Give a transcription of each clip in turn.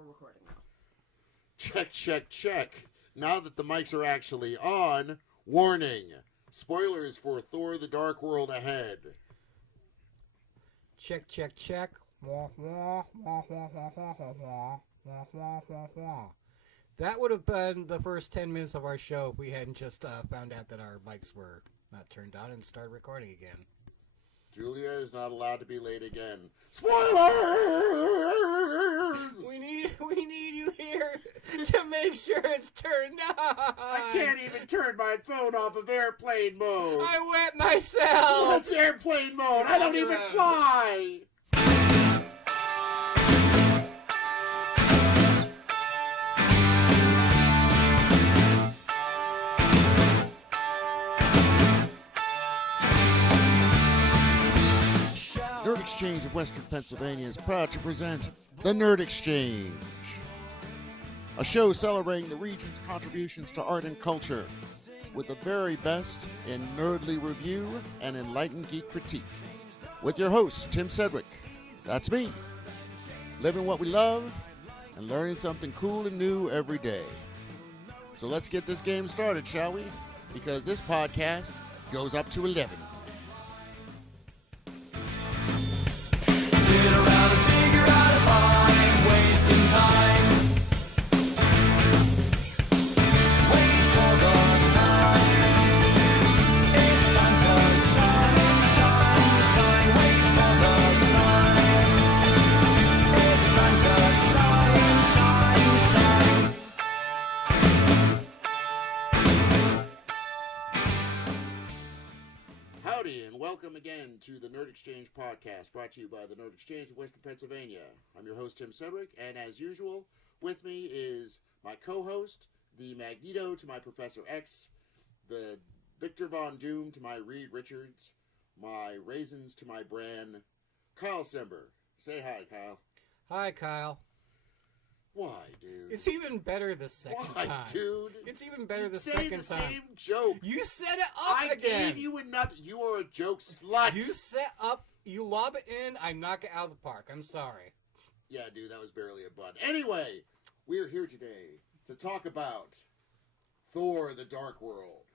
We're recording now. Check, check, check. Now that the mics are actually on, warning. Spoilers for Thor the Dark World ahead. Check, check, check. That would have been the first 10 minutes of our show if we hadn't just found out that our mics were not turned on and started recording again. Julia is not allowed to be late again. Spoilers! We need you here to make sure it's turned on. I can't even turn my phone off of airplane mode. I wet myself. What's airplane mode? I don't even fly. Nerd Exchange of Western Pennsylvania is proud to present the Nerd Exchange, a show celebrating the region's contributions to art and culture with the very best in nerdly review and enlightened geek critique. With your host, Tim Sedgwick. That's me, living what we love and learning something cool and new every day. So let's get this game started, shall we? Because this podcast goes up to 11. Sit around and figure out if I'm wasting time. Wait for the sign. It's time to shine, shine, shine. Wait for the sign. It's time to shine, shine, shine. Howdy, and welcome again to the Nerd Exchange podcast, brought to you by the Nerd Exchange of Western Pennsylvania. I'm your host, Tim Sedgwick, and as usual, with me is my co-host, the Magneto to my Professor X, the Victor Von Doom to my Reed Richards, my Raisins to my Bran, Kyle Sember. Say hi, Kyle. Hi, Kyle. Why, dude? It's even better the second Why, time. dude? It's even better You'd the say second the time. same joke. You set it up I again. gave you another. You are a joke slut. You set up, you lob it in, I knock it out of the park. I'm sorry. Yeah, dude, that was barely a bun. Anyway, we're here today to talk about Thor the Dark World.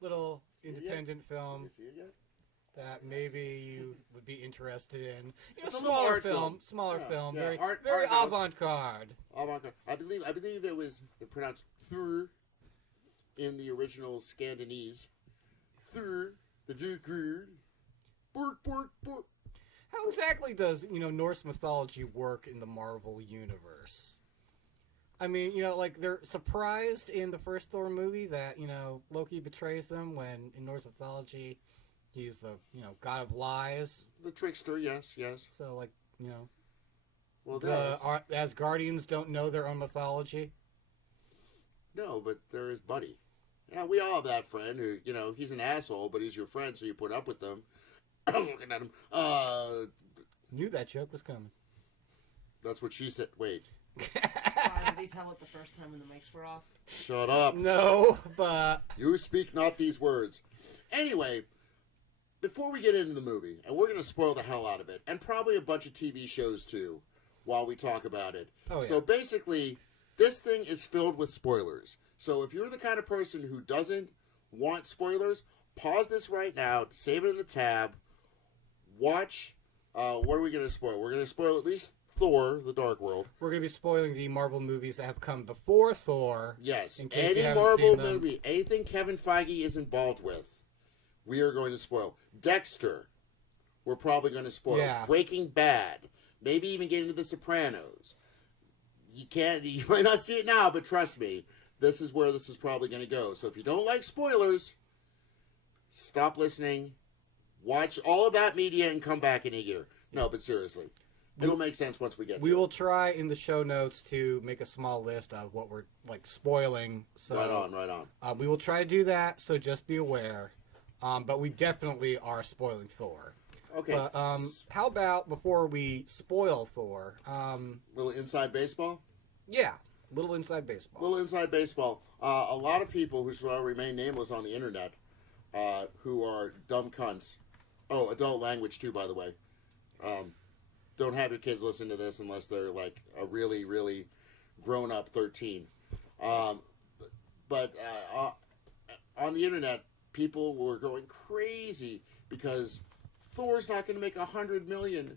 Little See it yet? independent film You see it yet? that maybe you would be interested in. You know, It's a little smaller art film. smaller Yeah, film, yeah, very, art very house. avant-garde. Oh my god. I believe it was pronounced Thor in the original Scandinese. Thor the Dark World. Bork, bork, bork. How exactly does, Norse mythology work in the Marvel universe? I mean, like, they're surprised in the first Thor movie that, Loki betrays them when in Norse mythology he's the, god of lies. The trickster, yes. So, like, Well, the Asgardians don't know their own mythology. no, but there is Buddy. Yeah, we all have that friend who, he's an asshole, but he's your friend, so you put up with them. I'm looking at him. Knew that joke was coming. That's what she said. Wait. Why did they tell it the first time when the mics were off? Shut up. No, but... You speak not these words. Anyway, before we get into the movie, and we're going to spoil the hell out of it, and probably a bunch of TV shows too, while we talk about it. Oh, yeah. So basically, this thing is filled with spoilers. So if you're the kind of person who doesn't want spoilers, pause this right now, save it in the tab, watch, what are we going to spoil? We're going to spoil at least Thor, the Dark World. We're going to be spoiling the Marvel movies that have come before Thor. Yes, In case you any haven't Marvel seen them. movie, anything Kevin Feige is involved with, we are going to spoil. Dexter, we're probably going to spoil. Yeah. Breaking Bad, maybe even get into The Sopranos. You might not see it now, but trust me, this is where this is probably going to go. So if you don't like spoilers, stop listening, watch all of that media, and come back in a year. No, but seriously, it'll make sense once we get to We it. will try in the show notes to make a small list of what we're, like, spoiling. So, Right on. we will try to do that, so just be aware. But we definitely are spoiling Thor. Okay. But how about, before we spoil Thor, Little inside baseball? yeah, little inside baseball. Little inside baseball. A lot of people who shall remain nameless on the internet, who are dumb cunts. Oh, adult language too, by the way. don't have your kids listen to this unless they're like a really, really grown up 13. But on the internet, people were going crazy because Thor's not going to make $100 million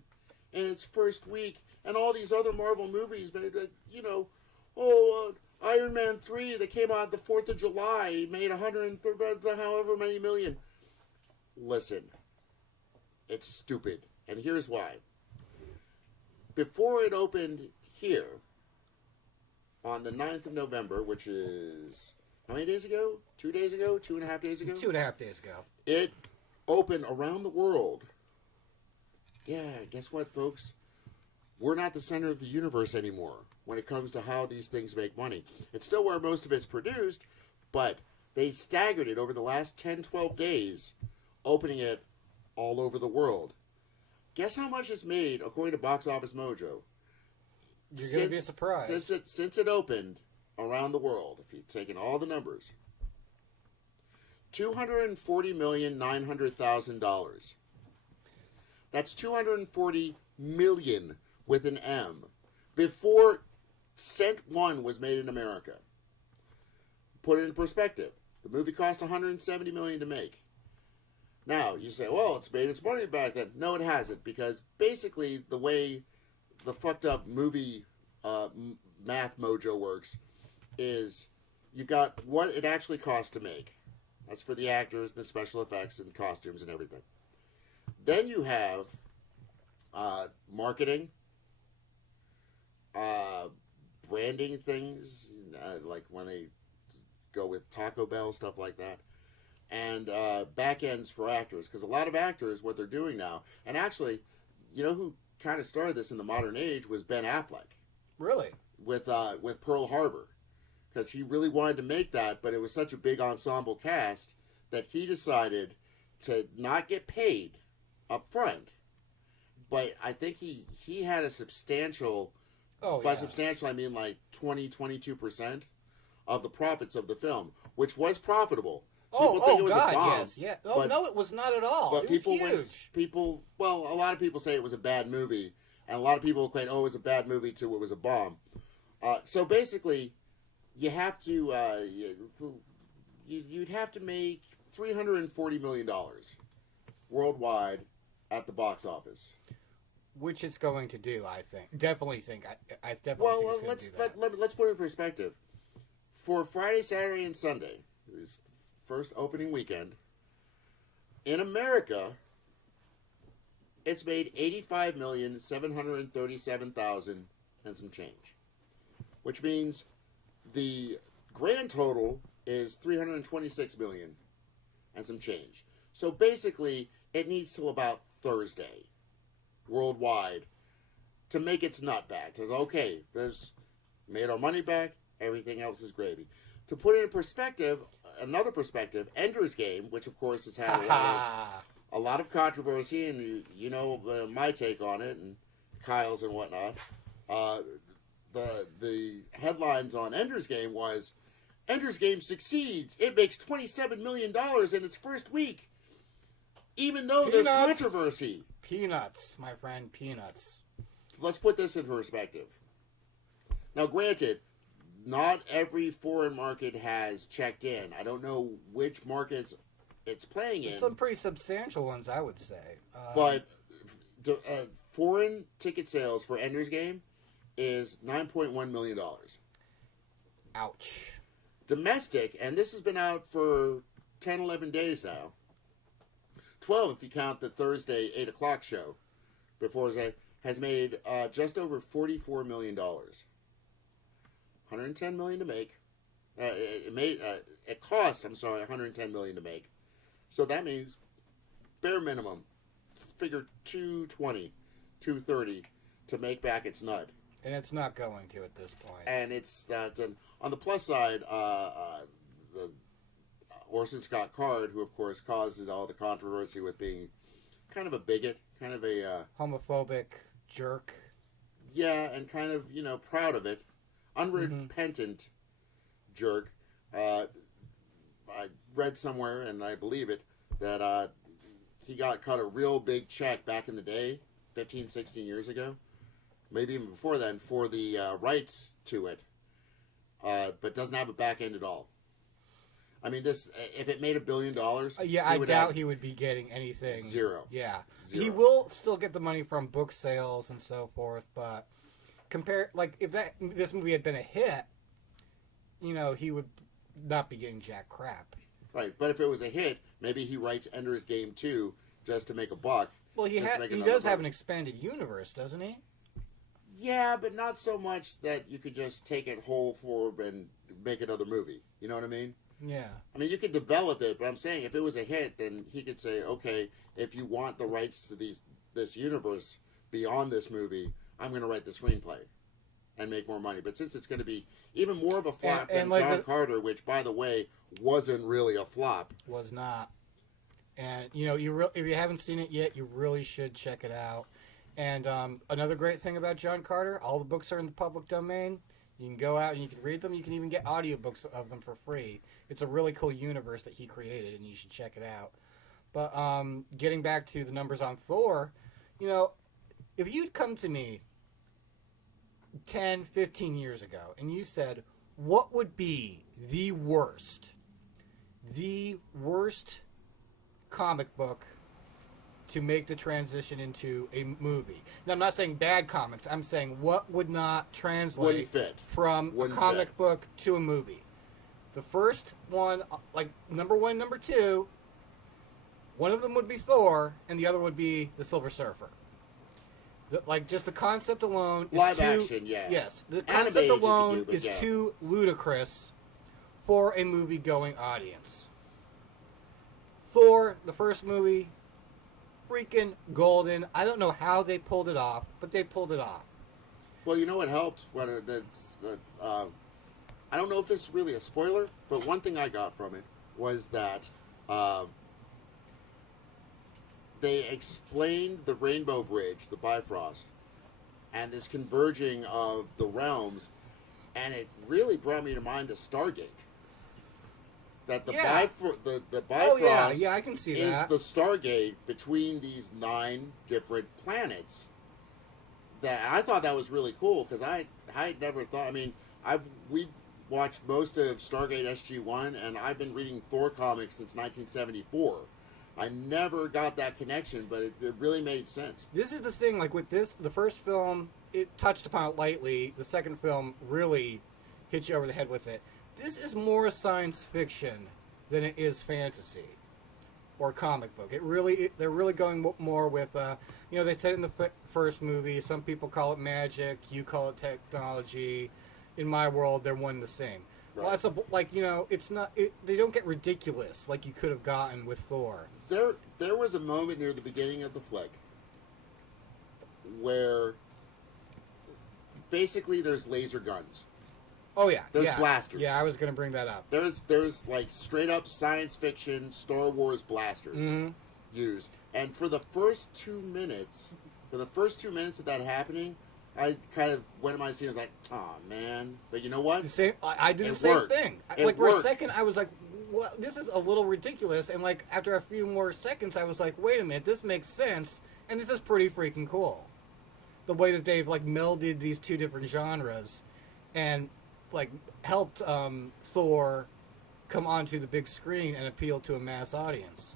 in its first week, and all these other Marvel movies, Iron Man 3 that came out the 4th of July made 130 however many million. Listen, it's stupid, and here's why. Before it opened here on the 9th of November, which is how many days ago? 2 days ago? 2.5 days ago? 2.5 days ago. It opened around the world. Yeah, guess what, folks? We're not the center of the universe anymore when it comes to how these things make money. It's still where most of it's produced, but they staggered it over the last 10, 12 days, opening it all over the world. Guess how much it's made, according to Box Office Mojo? You're going to be surprised. Since it opened around the world, if you've taken all the numbers, $240,900,000. That's 240 million with an M before cent one was made in America. Put it in perspective. The movie cost 170 million to make. Now, you say, well, it's made its money back then. No, it hasn't, because basically the way the fucked up movie math mojo works is you've got what it actually costs to make. That's for the actors, the special effects, and costumes and everything. Then you have marketing, branding things, like when they go with Taco Bell, stuff like that. And back ends for actors, because a lot of actors, what they're doing now, and actually, you know who kind of started this in the modern age was Ben Affleck. Really? With Pearl Harbor, because he really wanted to make that, but it was such a big ensemble cast that he decided to not get paid up front. But I think he had a substantial, by substantial I mean like 20-22% of the profits of the film, which was profitable. People think it was a bomb, yes, yeah. Oh, but, no, it was not at all. But it was huge. A lot of people say it was a bad movie, and a lot of people equate, it was a bad movie to it was a bomb. So basically, you have to, you'd have to make $340 million worldwide at the box office. Which it's going to do, I think. I definitely think it's going to do that. Let's put it in perspective. For Friday, Saturday, and Sunday, this first opening weekend, in America, it's made $85,737,000 and some change. Which means the grand total is $326 million and some change. So basically, it needs till about Thursday, worldwide, to make its nut back. So, okay, there's made our money back, everything else is gravy. To put it in perspective, another perspective, Ender's Game, which of course has had a lot of controversy, and you know my take on it, and Kyle's and whatnot. The headlines on Ender's Game was, Ender's Game succeeds. It makes $27 million in its first week, even though there's controversy. Peanuts, my friend, peanuts. Let's put this in perspective. Now, granted, not every foreign market has checked in. I don't know which markets it's playing in. Some pretty substantial ones, I would say. But foreign ticket sales for Ender's Game is $9.1 million. Ouch. Domestic, and this has been out for 10, 11 days now. 12 if you count the Thursday 8 o'clock show before that, has made just over $44 million. $110 million to make. It cost, $110 million to make. So that means bare minimum, figure 220, 230 to make back its nut. And it's not going to at this point. And it's on the plus side, the Orson Scott Card, who of course causes all the controversy with being kind of a bigot, kind of a homophobic jerk. Yeah, and kind of proud of it, unrepentant jerk. I read somewhere, and I believe it, that he got cut a real big check back in the day 15, 16 years ago, maybe even before then, for the rights to it, but doesn't have a back end at all. I mean, this if it made $1 billion, I doubt he would be getting anything. Zero. Yeah, Zero. He will still get the money from book sales and so forth, but if this movie had been a hit, he would not be getting jack crap. Right, but if it was a hit, maybe he writes Ender's Game 2 just to make a buck. Well, he does have an expanded universe, doesn't he? Yeah, but not so much that you could just take it whole form and make another movie. You know what I mean? Yeah. I mean, you could develop it, but I'm saying if it was a hit, then he could say, okay, if you want the rights to this universe beyond this movie, I'm going to write the screenplay and make more money. But since it's going to be even more of a flop than John Carter, which, by the way, wasn't really a flop. Was not. And, if you haven't seen it yet, you really should check it out. And another great thing about John Carter, all the books are in the public domain. You can go out and you can read them. You can even get audiobooks of them for free. It's a really cool universe that he created, and you should check it out. But getting back to the numbers on Thor, if you'd come to me 10, 15 years ago and you said, what would be the worst comic book to make the transition into a movie? Now, I'm not saying bad comics. I'm saying what would not translate from a comic book to a movie. The first one, like number 1, number 2, one of them would be Thor, and the other would be the Silver Surfer. Just the concept alone is live action, yeah. Yes, the concept alone is too ludicrous for a movie-going audience. Thor, the first movie, freaking golden. I don't know how they pulled it off, but they pulled it off. Well, you know what helped? I don't know if this is really a spoiler, but one thing I got from it was that they explained the Rainbow Bridge, the Bifrost, and this converging of the realms, and it really brought me to mind a Stargate. That the Bifrost I can see is that. the Stargate between these 9 different planets. That I thought that was really cool because I had never thought. I mean, we've watched most of Stargate SG-1, and I've been reading Thor comics since 1974. I never got that connection, but it really made sense. This is the thing, like with this, the first film, it touched upon it lightly. The second film really hit you over the head with it. This is more science fiction than it is fantasy or comic book. They're really going more with, they said in the first movie, some people call it magic, you call it technology. In my world, they're one and the same. Right. Well, it's not. They don't get ridiculous like you could have gotten with Thor. There was a moment near the beginning of the flick where basically there's laser guns. Oh yeah, there's blasters. Yeah, I was going to bring that up. There's like straight up science fiction Star Wars blasters used, and for the first 2 minutes of that happening, I kind of went in my seat. I was like, "Oh man!" But you know what? I did the same thing. For a second, I was like, "Well, this is a little ridiculous." And after a few more seconds, I was like, "Wait a minute, this makes sense." And this is pretty freaking cool. The way that they've melded these 2 different genres, and helped Thor come onto the big screen and appeal to a mass audience.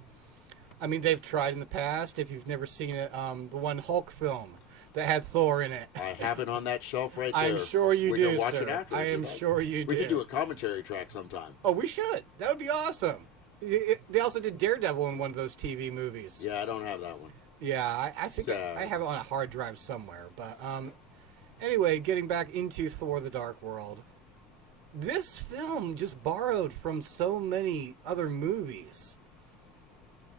I mean, they've tried in the past. If you've never seen it, the one Hulk film that had Thor in it. I have it on that shelf right there. I'm sure you do, We can watch sir. it after. I am sure you do. We could do a commentary track sometime. Oh, we should. That would be awesome. They also did Daredevil in one of those TV movies. Yeah, I don't have that one. Yeah, I think I have it on a hard drive somewhere. But anyway, getting back into Thor: The Dark World. This film just borrowed from so many other movies,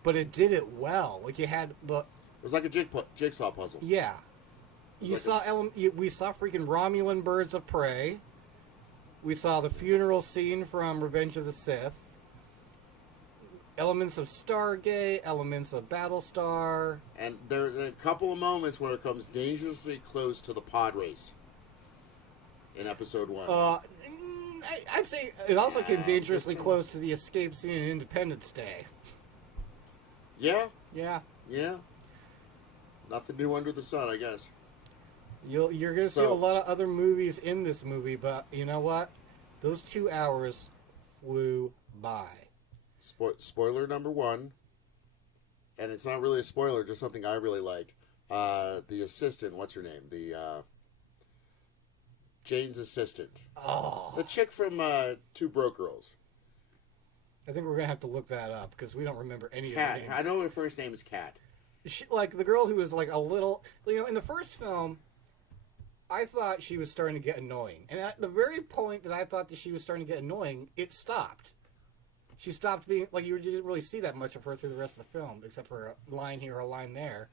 but it did it well. It was like a jigsaw puzzle. Yeah, we saw freaking Romulan birds of prey. We saw the funeral scene from Revenge of the Sith. Elements of Stargate, elements of Battlestar, and there's a couple of moments where it comes dangerously close to the pod race in episode 1. I'd say it also came dangerously close to the escape scene in Independence Day. Yeah? Yeah. Yeah. Nothing new under the sun, I guess. You're going to see a lot of other movies in this movie, but you know what? Those 2 hours flew by. Spoiler number one, and it's not really a spoiler, just something I really like. The assistant, what's her name? Jane's assistant. Oh. The chick from Two Broke Girls. I think we're going to have to look that up because we don't remember any Kat. of the names. I know her first name is Kat. She, like the girl who was like a little, in the first film, I thought she was starting to get annoying. And at the very point that I thought that she was starting to get annoying, it stopped. She stopped being, like, you didn't really see that much of her through the rest of the film, except for a line here, a line there.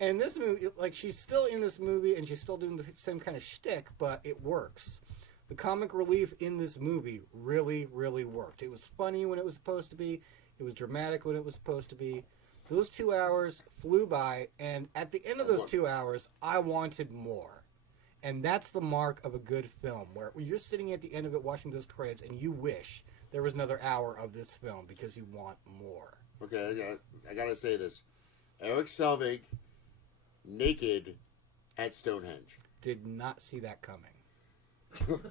And in this movie, like, she's still in this movie, and she's still doing the same kind of shtick, but it works. The comic relief in this movie really, really worked. It was funny when it was supposed to be. It was dramatic when it was supposed to be. Those 2 hours flew by, and at the end of those 2 hours, I wanted more. And that's the mark of a good film, where you're sitting at the end of it watching those credits, and you wish there was another hour of this film because you want more. Okay, I gotta say this. Eric Selvig, naked at Stonehenge. Did not see that coming.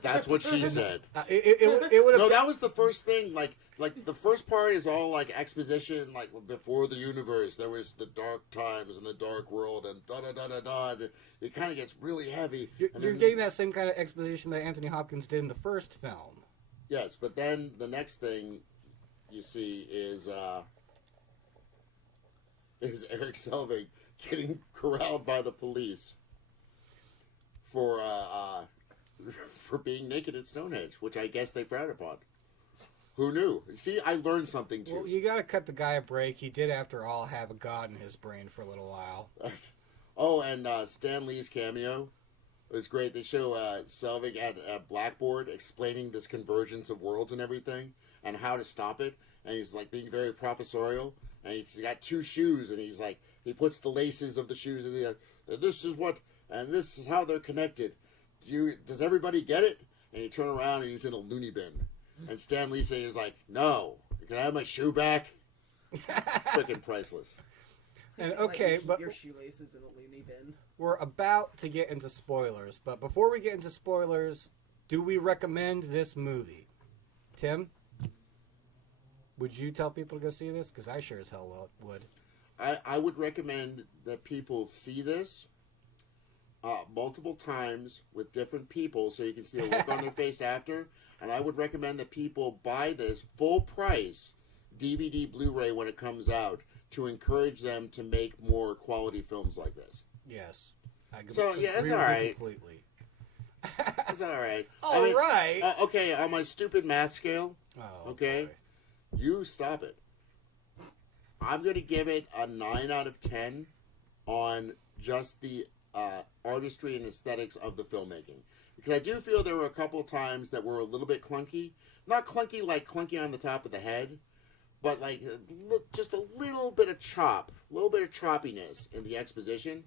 That's what she said. It would have. No, that was the first thing. Like the first part is all like exposition. Like before the universe, there was the dark times and the dark world, and da da da da da. It kind of gets really heavy. You're getting that same kind of exposition that Anthony Hopkins did in the first film. Yes, but then the next thing you see is Eric Selvig getting corralled by the police for being naked at Stonehenge, which I guess they frowned upon. Who knew? See, I learned something too. Well, you got to cut the guy a break. He did, after all, have a god in his brain for a little while. Oh, and Stan Lee's cameo was great. They show Selvig at a blackboard explaining this convergence of worlds and everything and how to stop it. And he's like being very professorial. And he's got two shoes, and he's like, he puts the laces of the shoes in the. This is what, and this is how they're connected. Does everybody get it? And you turn around and he's in a loony bin. And Stan Lee saying, he's like, no, can I have my shoe back? Freaking priceless. And okay, keep but your shoelaces in a loony bin. We're about to get into spoilers. But before we get into spoilers, do we recommend this movie? Tim? Would you tell people to go see this? Because I sure as hell would. I would recommend that people see this multiple times with different people so you can see the look on their face after. And I would recommend that people buy this full price DVD Blu-ray when it comes out to encourage them to make more quality films like this. Yes. So, yeah, it's all right. Completely. It's all right. All right. Okay, on my stupid math scale, okay, boy. You stop it. I'm going to give it a 9 out of 10 on just the artistry and aesthetics of the filmmaking. Because I do feel there were a couple of times that were a little bit clunky. Not clunky like clunky on the top of the head, but like just a little bit of choppiness in the exposition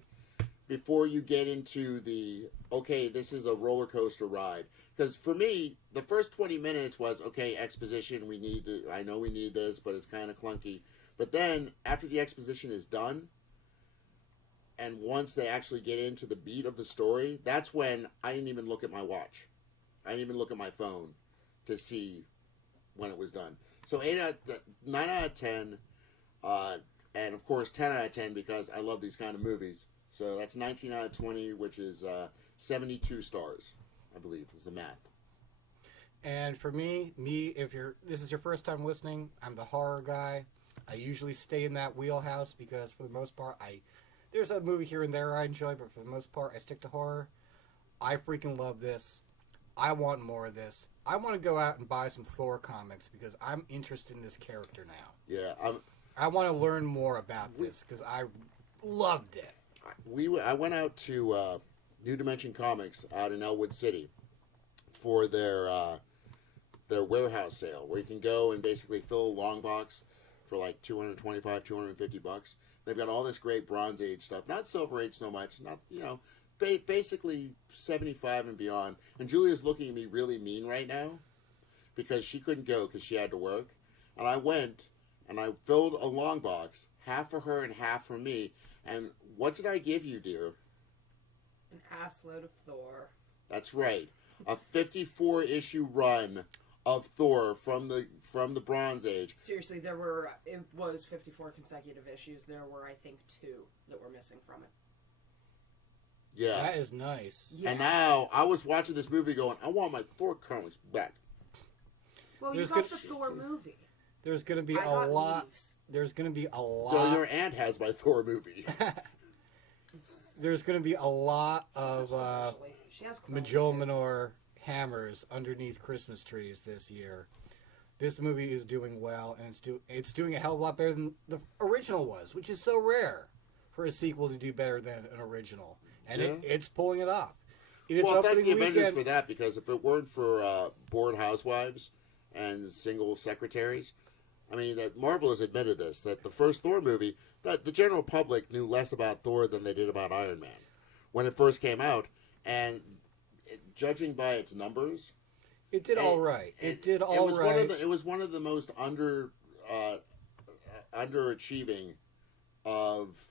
before you get into the, okay, this is a roller coaster ride. Because for me, the first 20 minutes was, okay, exposition, I know we need this, but it's kind of clunky. But then, after the exposition is done, and once they actually get into the beat of the story, that's when I didn't even look at my watch. I didn't even look at my phone to see when it was done. So 9 out of 10, and of course 10 out of 10 because I love these kind of movies. So that's 19 out of 20, which is 72 stars, I believe, is the math. And for me, if this is your first time listening, I'm the horror guy. I usually stay in that wheelhouse because for the most part, there's a movie here and there I enjoy, but for the most part, I stick to horror. I freaking love this. I want more of this. I want to go out and buy some Thor comics because I'm interested in this character now. Yeah, I want to learn more about this because I loved it. I went out to New Dimension Comics out in Elwood City for their warehouse sale, where you can go and basically fill a long box for like $225, $250. They've got all this great Bronze Age stuff, not Silver Age so much, not basically 75 and beyond. And Julia's looking at me really mean right now because she couldn't go because she had to work. And I went and I filled a long box, half for her and half for me. And what did I give you, dear? An assload of Thor. That's right. A 54-issue run of Thor from the Bronze Age. Seriously, it was 54 consecutive issues. There were, I think, 2 that were missing from it. Yeah. That is nice. Yeah. And now, I was watching this movie going, I want my Thor comics back. Well, There's you got good- the Thor movie. There's going to be I a got lot. leaves. There's going to be a Well, lot. your aunt has my Thor movie. There's going to be a lot of Actually, she has quills, Majol too. Manor hammers underneath Christmas trees this year. This movie is doing well, and it's doing a hell of a lot better than the original was, which is so rare for a sequel to do better than an original. And Yeah. it's pulling it off. In its Well, thank opening the Avengers weekend, for that, because if it weren't for bored housewives and single secretaries, I mean, that Marvel has admitted this, that the first Thor movie, that the general public knew less about Thor than they did about Iron Man when it first came out, and judging by its numbers, it did all right. It did all right. It was one of the most underachieving of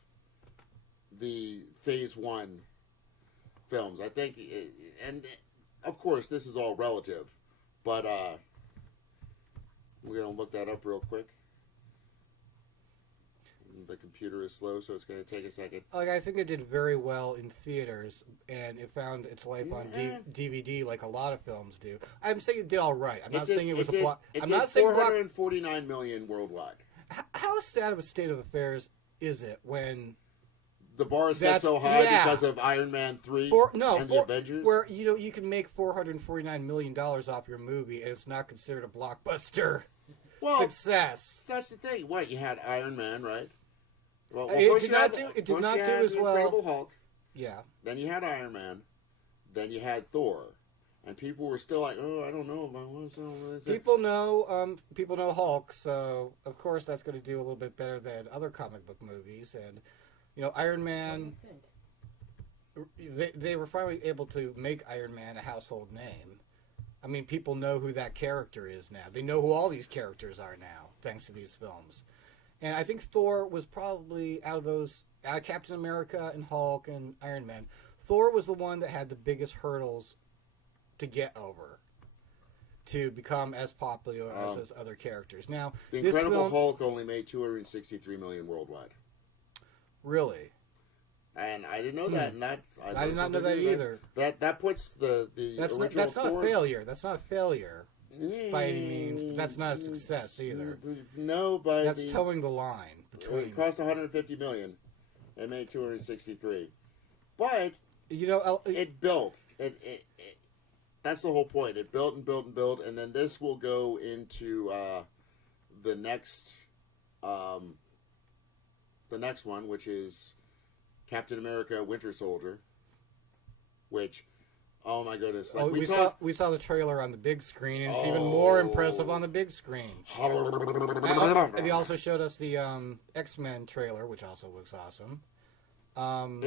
the Phase 1 films. I think, and of course, this is all relative, but we're going to look that up real quick. The computer is slow, so it's going to take a second. Like, I think it did very well in theaters, and it found its life on DVD like a lot of films do. I'm saying it did all right. I'm not saying it was a block. It I'm did not saying 449 million worldwide. How sad of a state of affairs is it when The bar is set so high yeah. because of Iron Man 3 and the Avengers? where you can make $449 million off your movie and it's not considered a blockbuster success. That's the thing. What, you had Iron Man, right? Well, It first did you not had- do- it did first not you do had as the well. Incredible Hulk. Yeah. Then you had Iron Man. Then you had Thor. And people were still like, oh, I don't know about what's People know Hulk, so of course that's going to do a little bit better than other comic book movies. And Iron Man, they were finally able to make Iron Man a household name. I mean, people know who that character is now. They know who all these characters are now, thanks to these films. And I think Thor was probably out of Captain America and Hulk and Iron Man, Thor was the one that had the biggest hurdles to get over to become as popular as those other characters. Now, The this Incredible film, Hulk only made 263 million worldwide. really, And I didn't know that. And I did not know that either. That puts the that's original not Thor... a failure. That's not a failure by any means, but that's not a success either. No, but That's towing the line between. it cost 150 million. It made 263. But it built. It that's the whole point. It built and built and built, and then this will go into the next one, which is Captain America: Winter Soldier. Which, oh my goodness! Like we saw the trailer on the big screen, and it's even more impressive on the big screen. And they also showed us the X-Men trailer, which also looks awesome. I'm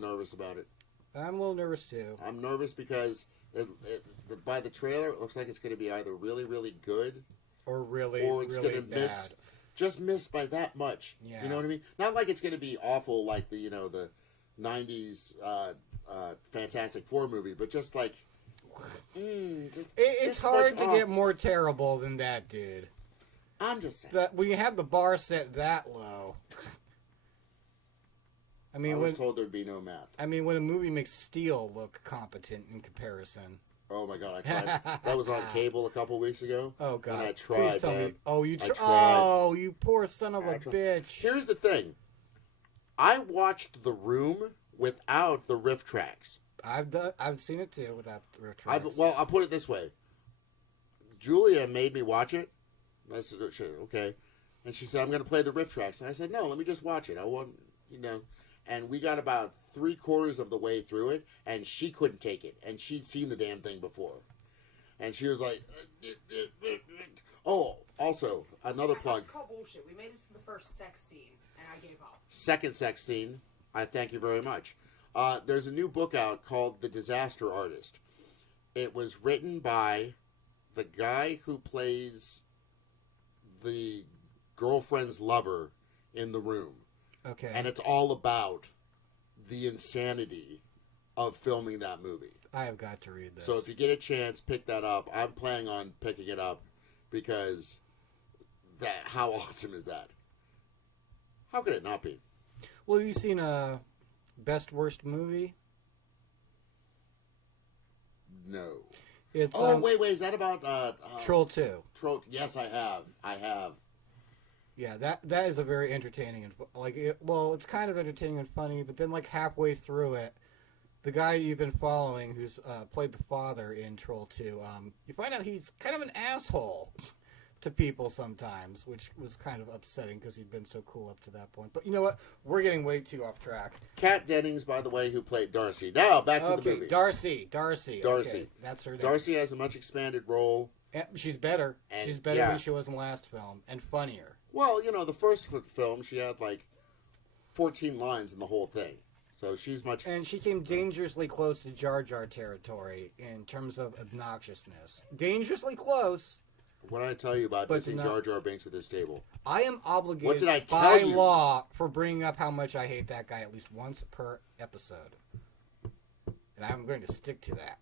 nervous about it. I'm a little nervous too. I'm nervous because by the trailer, it looks like it's going to be either really, really good, or it's really going to bad. just miss by that much. Yeah. You know what I mean? Not like it's going to be awful like the the 90s Fantastic Four movie, but just like It's hard to get more terrible than that, dude. I'm just saying. But when you have the bar set that low, I I was told there'd be no math. I mean, when a movie makes Steel look competent in comparison. Oh my god, I tried. That was on cable a couple weeks ago. Oh god, and I tried. Please tell man. me. Oh, you I tried. tried. Oh, you poor son of a bitch. Here's the thing. I watched The Room without the riff tracks. I've seen it too without the riff tracks. Well, I'll put it this way. Julia made me watch it. I said, okay. And she said, I'm going to play the riff tracks. And I said, no, let me just watch it. I want, And we got about 3/4 of the way through it, and she couldn't take it. And she'd seen the damn thing before. And she was like, oh, also, another plug. That's called bullshit. We made it to the first sex scene, and I gave up. Second sex scene. I thank you very much. There's a new book out called The Disaster Artist. It was written by the guy who plays the girlfriend's lover in The Room. Okay. And it's all about the insanity of filming that movie. I have got to read this. So if you get a chance, pick that up. I'm planning on picking it up because how awesome is that? How could it not be? Well, have you seen a Best Worst Movie? No. It's wait, is that about Troll 2. Troll? Yes, I have. Yeah, that is a very entertaining and it's kind of entertaining and funny, but then like halfway through it, the guy you've been following, who's played the father in Troll 2, you find out he's kind of an asshole to people sometimes, which was kind of upsetting because he'd been so cool up to that point. But you know what? We're getting way too off track. Kat Dennings, by the way, who played Darcy. Now back to the movie. Darcy. Okay, that's her name. Darcy has a much expanded role. And she's better. She's better than she was in the last film, and funnier. Well, the first film, she had like 14 lines in the whole thing. So she's much... And she came dangerously close to Jar Jar territory in terms of obnoxiousness. Dangerously close. What did I tell you about dissing Jar Jar Binks at this table? I am obligated What did I tell by you? law for bringing up how much I hate that guy at least once per episode. And I'm going to stick to that.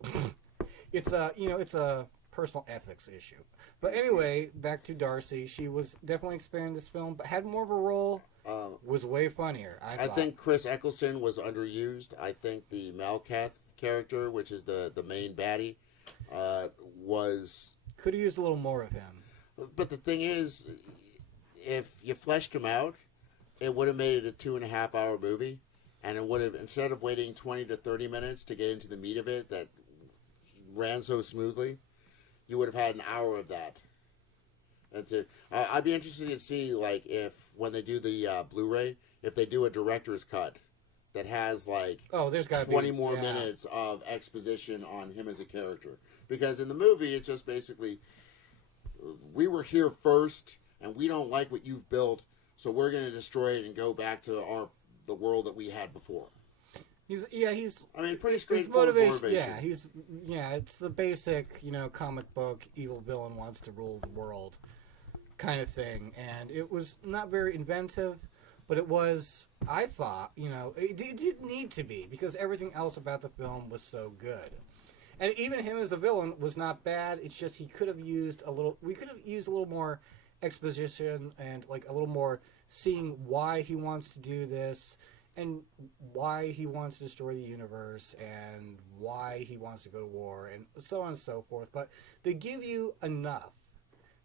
It's a personal ethics issue. But anyway, back to Darcy. She was definitely expanding this film, but had more of a role. Was way funnier. I think Chris Eccleston was underused. I think the Malkath character, which is the main baddie, was... Could have used a little more of him. But the thing is, if you fleshed him out, it would have made it a 2.5-hour movie, and it would have, instead of waiting 20 to 30 minutes to get into the meat of it that ran so smoothly, you would have had an hour of that. That's it. I'd be interested to see, like, if when they do the Blu-ray, if they do a director's cut that has like there's got 20 more minutes of exposition on him as a character. Because in the movie, it's just basically, we were here first, and we don't like what you've built, so we're going to destroy it and go back to the world that we had before. He's pretty straightforward motivation. Yeah, it's the basic, comic book evil villain wants to rule the world kind of thing, and it was not very inventive, but it was, I thought, it didn't need to be because everything else about the film was so good. And even him as a villain was not bad. It's just we could have used a little more exposition and like a little more seeing why he wants to do this and why he wants to destroy the universe and why he wants to go to war and so on and so forth. But they give you enough.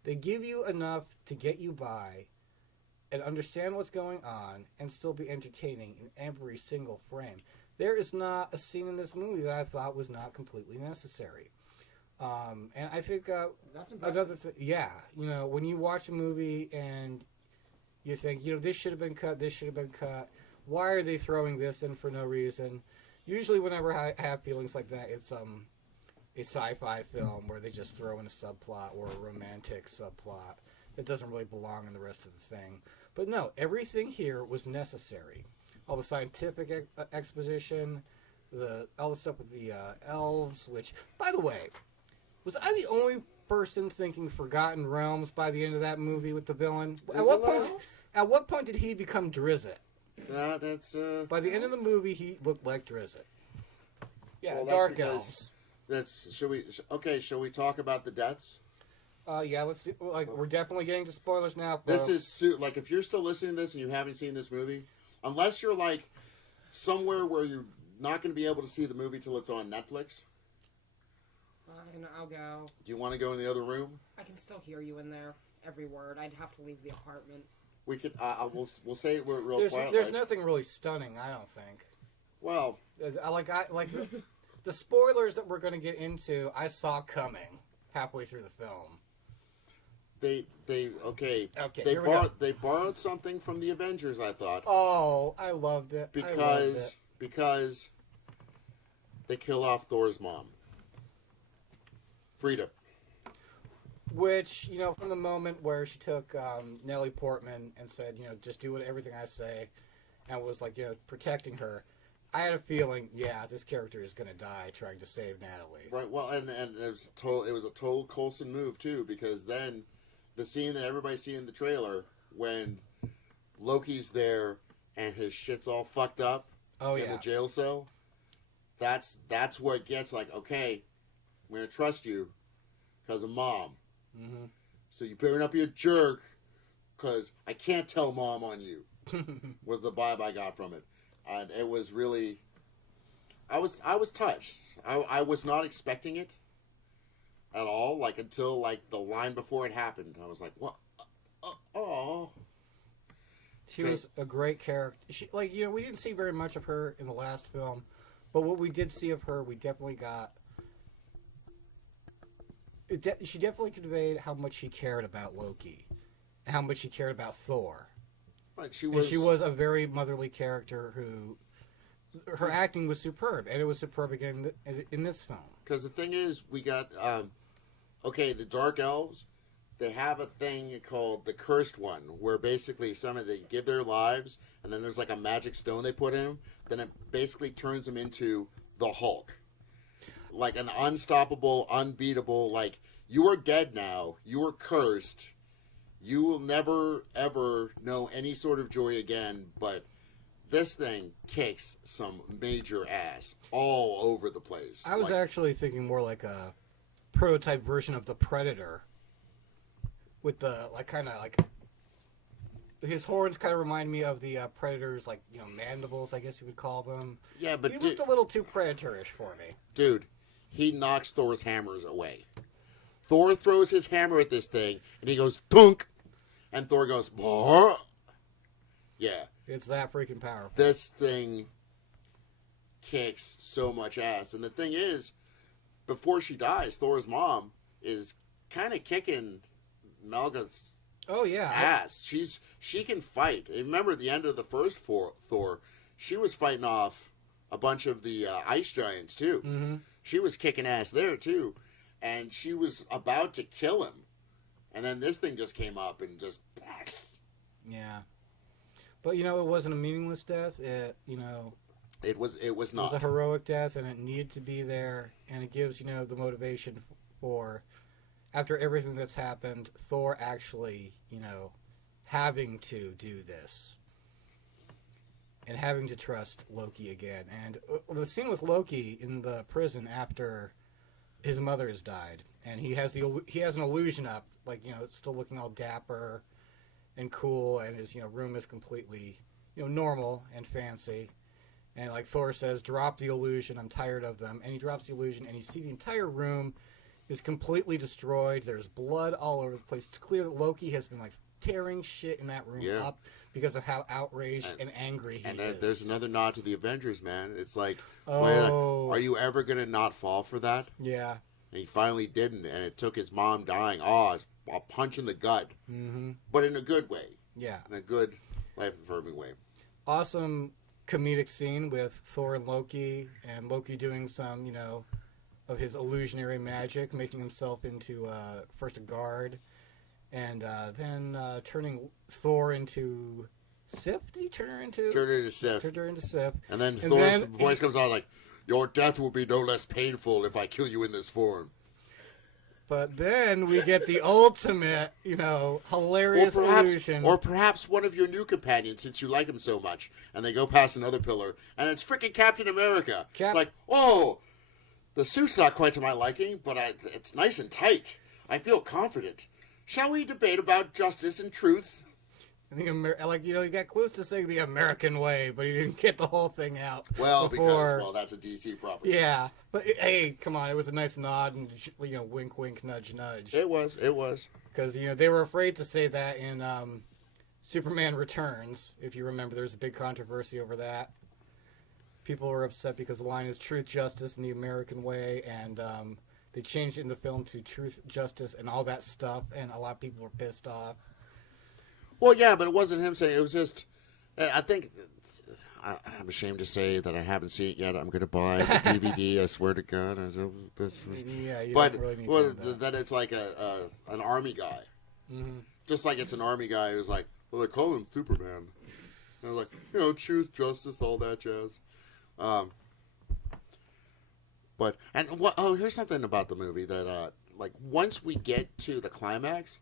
They give you enough to get you by and understand what's going on and still be entertaining in every single frame. There is not a scene in this movie that I thought was not completely necessary. And I think that's impressive. Another thing, when you watch a movie and you think, this should have been cut, this should have been cut. Why are they throwing this in for no reason? Usually whenever I have feelings like that, it's a sci-fi film where they just throw in a subplot or a romantic subplot that doesn't really belong in the rest of the thing. But no, everything here was necessary. All the scientific exposition, all the stuff with the elves, which, by the way, was I the only person thinking Forgotten Realms by the end of that movie with the villain? At what point did he become Drizzt? That's By the end of the movie, he looked like Drizzt. Yeah, well, dark elves. Shall we talk about the deaths? Yeah, let's do. We're definitely getting to spoilers now. This is if you're still listening to this and you haven't seen this movie, unless you're like somewhere where you're not going to be able to see the movie till it's on Netflix. Fine, I'll go. Do you want to go in the other room? I can still hear you in there. Every word. I'd have to leave the apartment. We could. We'll say it real quiet. There's nothing really stunning, I don't think. Well, the spoilers that we're going to get into. I saw coming halfway through the film. They borrowed something from the Avengers, I thought. Oh, I loved it. Because they kill off Thor's mom. Frida. Which, from the moment where she took Natalie Portman and said, just do everything I say, and was like, protecting her, I had a feeling, this character is going to die trying to save Natalie. Right. Well, and it was a total Coulson move too, because then the scene that everybody's seen in the trailer when Loki's there and his shit's all fucked up in the jail cell. That's where it gets like, okay, I'm gonna trust you because of Mom. Mm-hmm. So you better not be a jerk because I can't tell Mom on you. Was the vibe I got from it, and it was really. I was touched. I was not expecting it at all. Like until like the line before it happened, I was like, what? Oh. She was a great character. She, like, you know, we didn't see very much of her in the last film, but what we did see of her, we definitely got. She definitely conveyed how much she cared about Loki, and how much she cared about Thor. Like she was a very motherly character who. Her acting was superb, and it was superb again in this film. Because the thing is, we got the Dark Elves. They have a thing called the Cursed One, where basically they give their lives, and then there's like a magic stone they put in them. Then it basically turns them into the Hulk, like an unstoppable, unbeatable. Like you are dead now, you are cursed. You will never ever know any sort of joy again. But this thing kicks some major ass all over the place. I was actually thinking more like a prototype version of the Predator. With the, his horns kind of remind me of the Predator's, mandibles, I guess you would call them. Yeah, but he looked a little too Predator-ish for me. Dude, he knocks Thor's hammers away. Thor throws his hammer at this thing, and he goes, thunk! And Thor goes, Whoa! Yeah. It's that freaking powerful. This thing kicks so much ass. And the thing is, before she dies, Thor's mom is kind of kicking Melga's ass. She can fight. Remember at the end of the first Thor, she was fighting off a bunch of the ice giants too. Mm-hmm. She was kicking ass there too, and she was about to kill him, and then this thing just came up and just. Yeah, but it wasn't a meaningless death. It was not. It was a heroic death, and it needed to be there, and it gives the motivation for. After everything that's happened, Thor actually, having to do this. And having to trust Loki again. And the scene with Loki in the prison after his mother has died. And he has an illusion up, still looking all dapper and cool. And his, room is completely, normal and fancy. And Thor says, drop the illusion, I'm tired of them. And he drops the illusion and you see the entire room is completely destroyed. There's blood all over the place. It's clear that Loki has been tearing shit in that room up because of how outraged and angry he is. And there's another nod to the Avengers, man. It's like, are you ever gonna not fall for that? Yeah. And he finally didn't, and it took his mom dying. It's a punch in the gut, but in a good way. Yeah. In a good, life-affirming way. Awesome comedic scene with Thor and Loki doing some, of his illusionary magic, making himself into first a guard, and then turning Thor into Sif. Did he turn her into? Turn her into Sif. Turned her into Sif. And then Thor's voice comes on like, "Your death will be no less painful if I kill you in this form." But then we get the ultimate, hilarious illusion. Or perhaps one of your new companions, since you like him so much, and they go past another pillar, and it's freaking Captain America. It's like, oh. The suit's not quite to my liking, but it's nice and tight. I feel confident. Shall we debate about justice and truth? He got close to saying the American way, but he didn't get the whole thing out. Well, because that's a DC property. Yeah, but hey, come on, it was a nice nod and wink, wink, nudge, nudge. It was. Because they were afraid to say that in Superman Returns. If you remember, there was a big controversy over that. People were upset because the line is truth, justice, and the American way, and they changed it in the film to truth, justice, and all that stuff, and a lot of people were pissed off. Well, yeah, but it wasn't him saying it. It was just, I think, I'm ashamed to say that I haven't seen it yet. I'm going to buy the DVD, I swear to God. Yeah, you don't really need that it's like an army guy. Mm-hmm. Just like it's an army guy who's like, well, they call him Superman. And I was like, truth, justice, all that jazz. Here's something about the movie that once we get to the climax,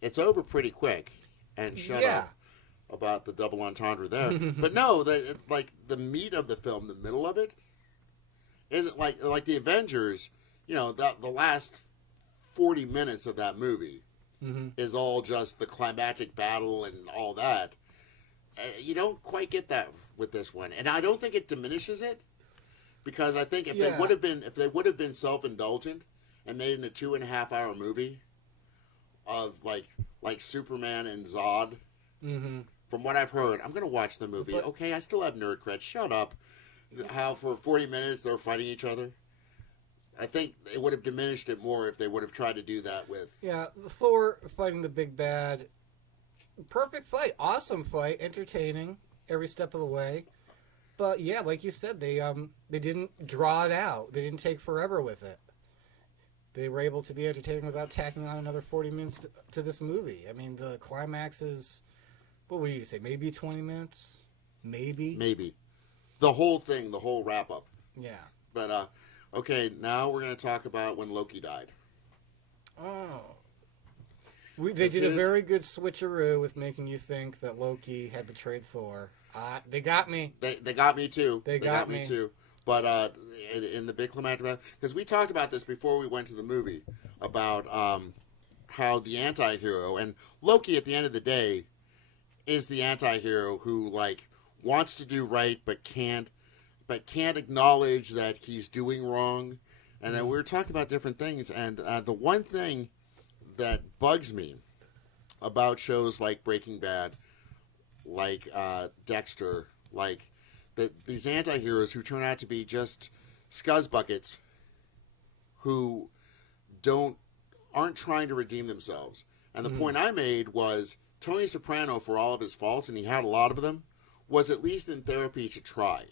it's over pretty quick, and shut up. about the double entendre there. But no, like the meat of the film, the middle of it, isn't like the Avengers. You know, the last 40 minutes of that movie is all just the climactic battle and all that. You don't quite get that with this one, and I don't think it diminishes it, because I think if they would have been self-indulgent and made it a 2.5-hour movie of like Superman and Zod. From what I've heard, I'm gonna watch the movie. Okay, I still have nerd cred. Shut up. How for 40 minutes they're fighting each other. I think it would have diminished it more if they would have tried to do that with. Yeah, Thor fighting the big bad. Perfect fight, awesome fight, entertaining every step of the way. But yeah, like you said, they didn't draw it out. They didn't take forever with it. They were able to be entertaining without tacking on another 40 minutes to this movie. I mean, the climax is, what would you say, maybe 20 minutes? Maybe. The whole thing, the whole wrap-up. Yeah. But, okay, now we're going to talk about when Loki died. Oh. They did a very good switcheroo with making you think that Loki had betrayed Thor. They got me. They got me, too. They got me, too. But in the big climactic, because we talked about this before we went to the movie, about how the anti-hero, and Loki at the end of the day is the anti-hero who like wants to do right but can't acknowledge that he's doing wrong. And we were talking about different things, and the one thing that bugs me about shows like Breaking Bad, like Dexter, like these anti-heroes who turn out to be just scuzzbuckets who aren't trying to redeem themselves. And the point I made was Tony Soprano, for all of his faults, and he had a lot of them, was at least in therapy to try.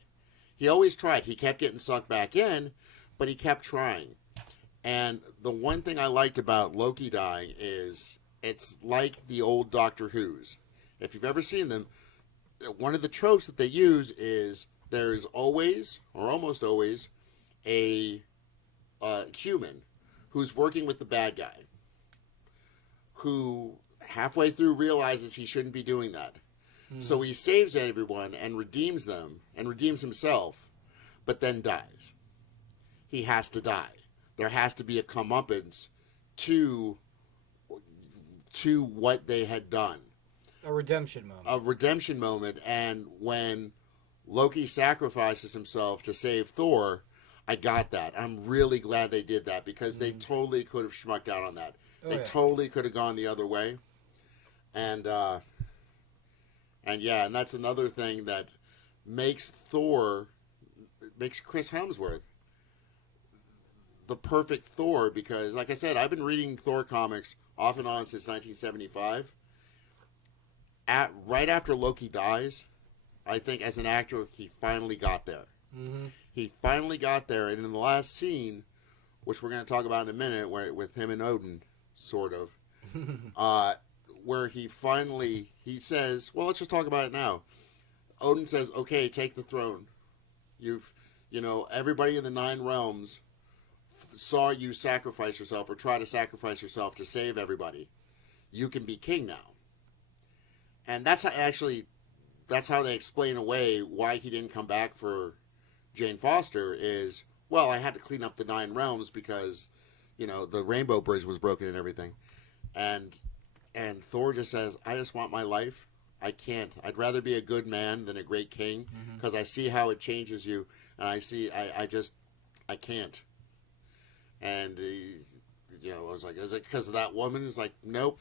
He always tried. He kept getting sucked back in, but he kept trying. And the one thing I liked about Loki dying is it's like the old Doctor Who's. If you've ever seen them, one of the tropes that they use is there's always, or almost always, a human who's working with the bad guy, who halfway through realizes he shouldn't be doing that. So he saves everyone and redeems them, and redeems himself, but then dies. He has to die. There has to be a comeuppance to what they had done. A redemption moment. A redemption moment, and when Loki sacrifices himself to save Thor, I got that. I'm really glad they did that, because they totally could have schmucked out on that. They totally could have gone the other way. And that's another thing that makes Chris Hemsworth the perfect Thor, because, like I said, I've been reading Thor comics off and on since 1975. Right after Loki dies, I think as an actor, he finally got there. He finally got there, and in the last scene, which we're going to talk about in a minute, with him and Odin, sort of, where he says, well, let's just talk about it now. Odin says, okay, take the throne. Everybody in the 9 realms saw you sacrifice yourself, or try to sacrifice yourself to save everybody. You can be king now. And that's how they explain away why he didn't come back for Jane Foster is, well, I had to clean up the 9 realms because, the Rainbow Bridge was broken and everything. And Thor just says, I just want my life. I can't. I'd rather be a good man than a great king, because I see how it changes you, and I can't. And, I was like, is it because of that woman? It's like, nope.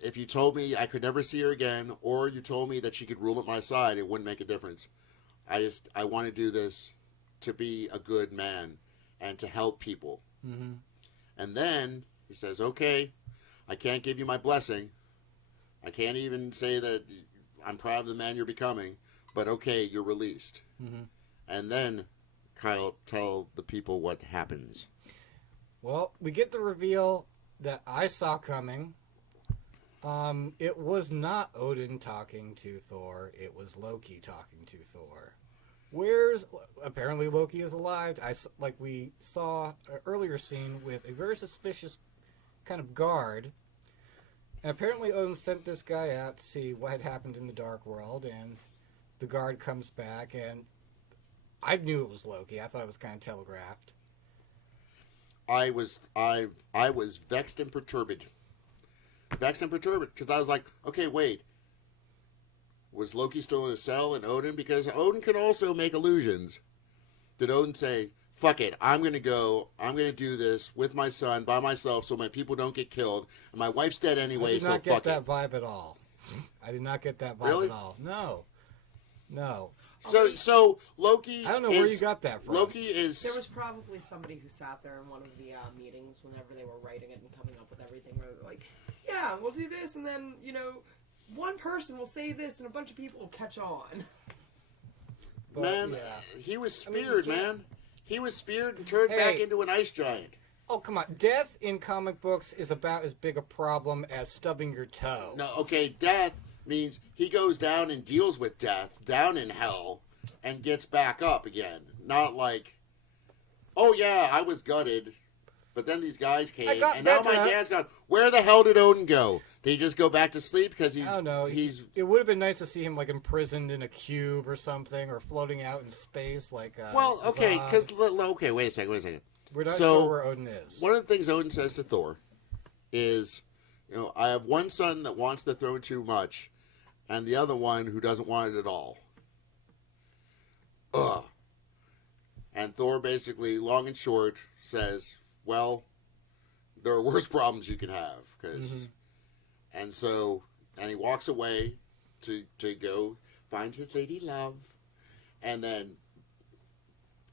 If you told me I could never see her again, or you told me that she could rule at my side, it wouldn't make a difference. I want to do this to be a good man and to help people. And then he says, okay, I can't give you my blessing. I can't even say that I'm proud of the man you're becoming, but okay, you're released. And then, Kyle, tell the people what happens. Well, we get the reveal that I saw coming. It was not Odin talking to Thor. It was Loki talking to Thor. Apparently Loki is alive. Like we saw an earlier scene with a very suspicious kind of guard. And apparently Odin sent this guy out to see what had happened in the Dark World, and the guard comes back, and I knew it was Loki. I thought it was kind of telegraphed. I was vexed and perturbed. Because I was like, okay, wait. Was Loki still in a cell in Odin? Because Odin can also make illusions. Did Odin say, fuck it, I'm going to do this with my son, by myself, so my people don't get killed, and my wife's dead anyway, so fuck it. I did not get that vibe at all. I did not get that vibe at all. No. So Loki I don't know where you got that from. Loki is... There was probably somebody who sat there in one of the meetings whenever they were writing it and coming up with everything, where they were like, yeah, we'll do this, and then, one person will say this, and a bunch of people will catch on. But, man, yeah. he was speared, man. He was speared and turned back into an ice giant. Oh, come on. Death in comic books is about as big a problem as stubbing your toe. No, okay, death means he goes down and deals with death down in hell and gets back up again. Not like, oh yeah, I was gutted, but then these guys came and now my dad's gone. Where the hell did Odin go? Did he just go back to sleep because he's? I don't know. It would have been nice to see him like imprisoned in a cube or something, or floating out in space like. Well, okay, wait a second. We're not sure where Odin is. One of the things Odin says to Thor is, I have one son that wants the throne too much, and the other one who doesn't want it at all. Ugh. And Thor basically, long and short, says, well, there are worse problems you can have. And he walks away to go find his lady love. And then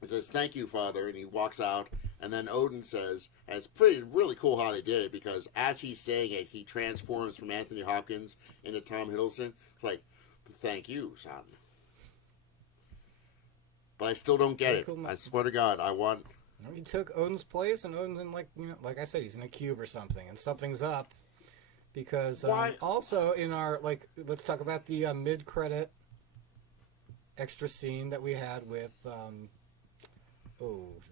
he says, thank you, Father. And he walks out. And then Odin says, and it's really cool how they did it, because as he's saying it, he transforms from Anthony Hopkins into Tom Hiddleston. It's like, thank you, son. But I still don't get it. I swear to God, I want... He took Odin's place, and Odin's in, like I said, he's in a cube or something, and something's up. Because also in our, let's talk about the mid-credit extra scene that we had with... the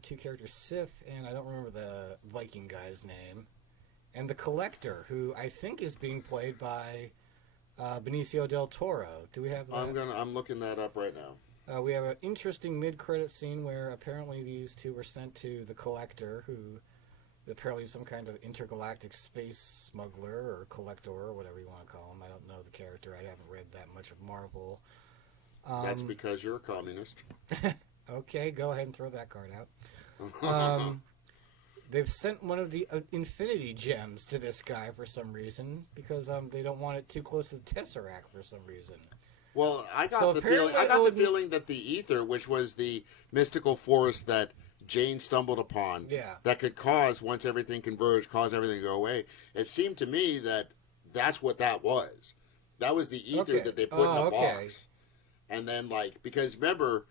two characters, Sif, and I don't remember the Viking guy's name, and the Collector, who I think is being played by Benicio del Toro. Do we have that? I'm looking that up right now. We have an interesting mid-credit scene where apparently these two were sent to the Collector, who apparently is some kind of intergalactic space smuggler or collector or whatever you want to call him. I don't know the character. I haven't read that much of Marvel. That's because you're a communist. Okay, go ahead and throw that card out. They've sent one of the Infinity Gems to this guy for some reason, because they don't want it too close to the Tesseract for some reason. Well, I got the feeling that the ether, which was the mystical force that Jane stumbled upon, that could cause, once everything converged, cause everything to go away. It seemed to me that that's what that was. That was the ether that they put in a box. And then, because remember,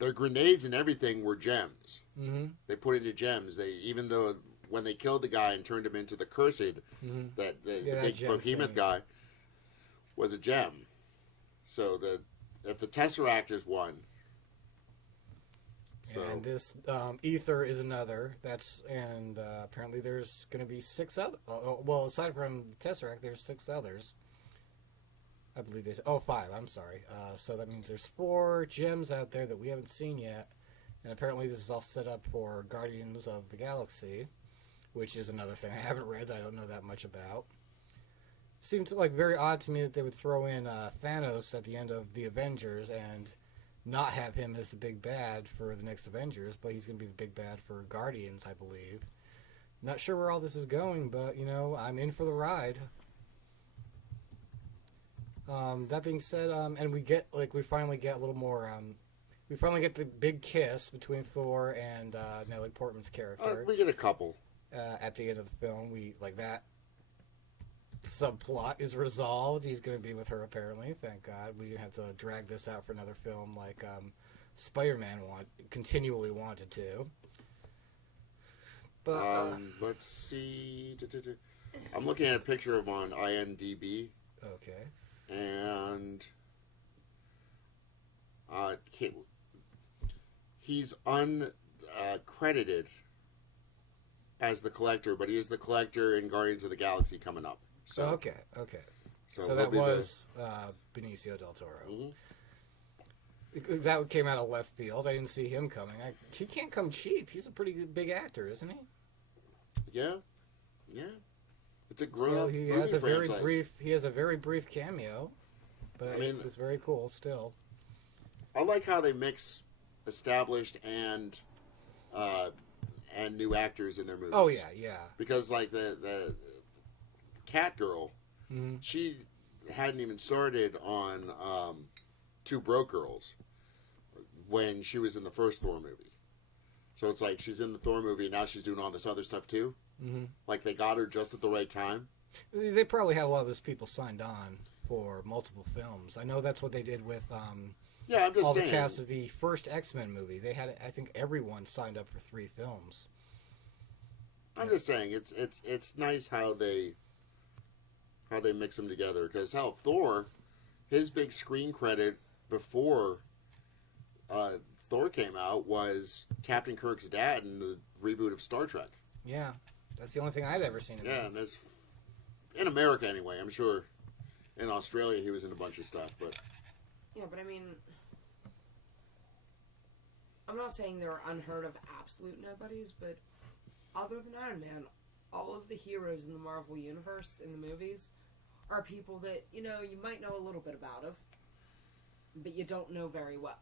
their grenades and everything were gems. Mm-hmm. They put into gems. Even though when they killed the guy and turned him into the cursed, the big behemoth guy was a gem. So if the Tesseract is one, and this ether is another. Apparently there's going to be 6 other. Well, aside from the Tesseract, there's 6 others. I believe they said, 5, I'm sorry. So that means there's 4 gems out there that we haven't seen yet. And apparently this is all set up for Guardians of the Galaxy, which is another thing I haven't read, I don't know that much about. Seems very odd to me that they would throw in Thanos at the end of the Avengers and not have him as the big bad for the next Avengers, but he's going to be the big bad for Guardians, I believe. Not sure where all this is going, but, I'm in for the ride. That being said, and we finally get a little more, we finally get the big kiss between Thor and Natalie Portman's character. We get a couple. At the end of the film, that subplot is resolved. He's going to be with her, apparently. Thank God. We didn't have to drag this out for another film like Spider-Man continually wanted to. But let's see. I'm looking at a picture of him on IMDb. Okay. And he's uncredited as the Collector, but he is the Collector in Guardians of the Galaxy coming up. So okay. So he'll that be was Benicio del Toro. That came out of left field. I didn't see him coming. He can't come cheap. He's a pretty big actor, isn't he? Yeah. It's a So grown-up he movie has a franchise. very brief cameo, but I mean, it was very cool still. I like how they mix established and new actors in their movies. Oh yeah. Because like the Cat Girl, she hadn't even started on Two Broke Girls when she was in the first Thor movie. So it's like she's in the Thor movie and now she's doing all this other stuff too. Like they got her just at the right time. They probably had a lot of those people signed on for multiple films. I know that's what they did with Yeah, I'm just all saying. the cast of the first X-Men movie. They had, I think, everyone signed up for 3 films. I'm just saying it's nice how they mix them together. Because hell, Thor, his big screen credit before Thor came out was Captain Kirk's dad in the reboot of Star Trek. Yeah, that's the only thing I'd ever seen him Yeah, in. and that's in America anyway. I'm sure in Australia he was in a bunch of stuff, but Yeah, but I mean, I'm not saying there are unheard of absolute nobodies, but other than Iron Man, all of the heroes in the Marvel Universe in the movies are people that, you might know a little bit about but you don't know very well.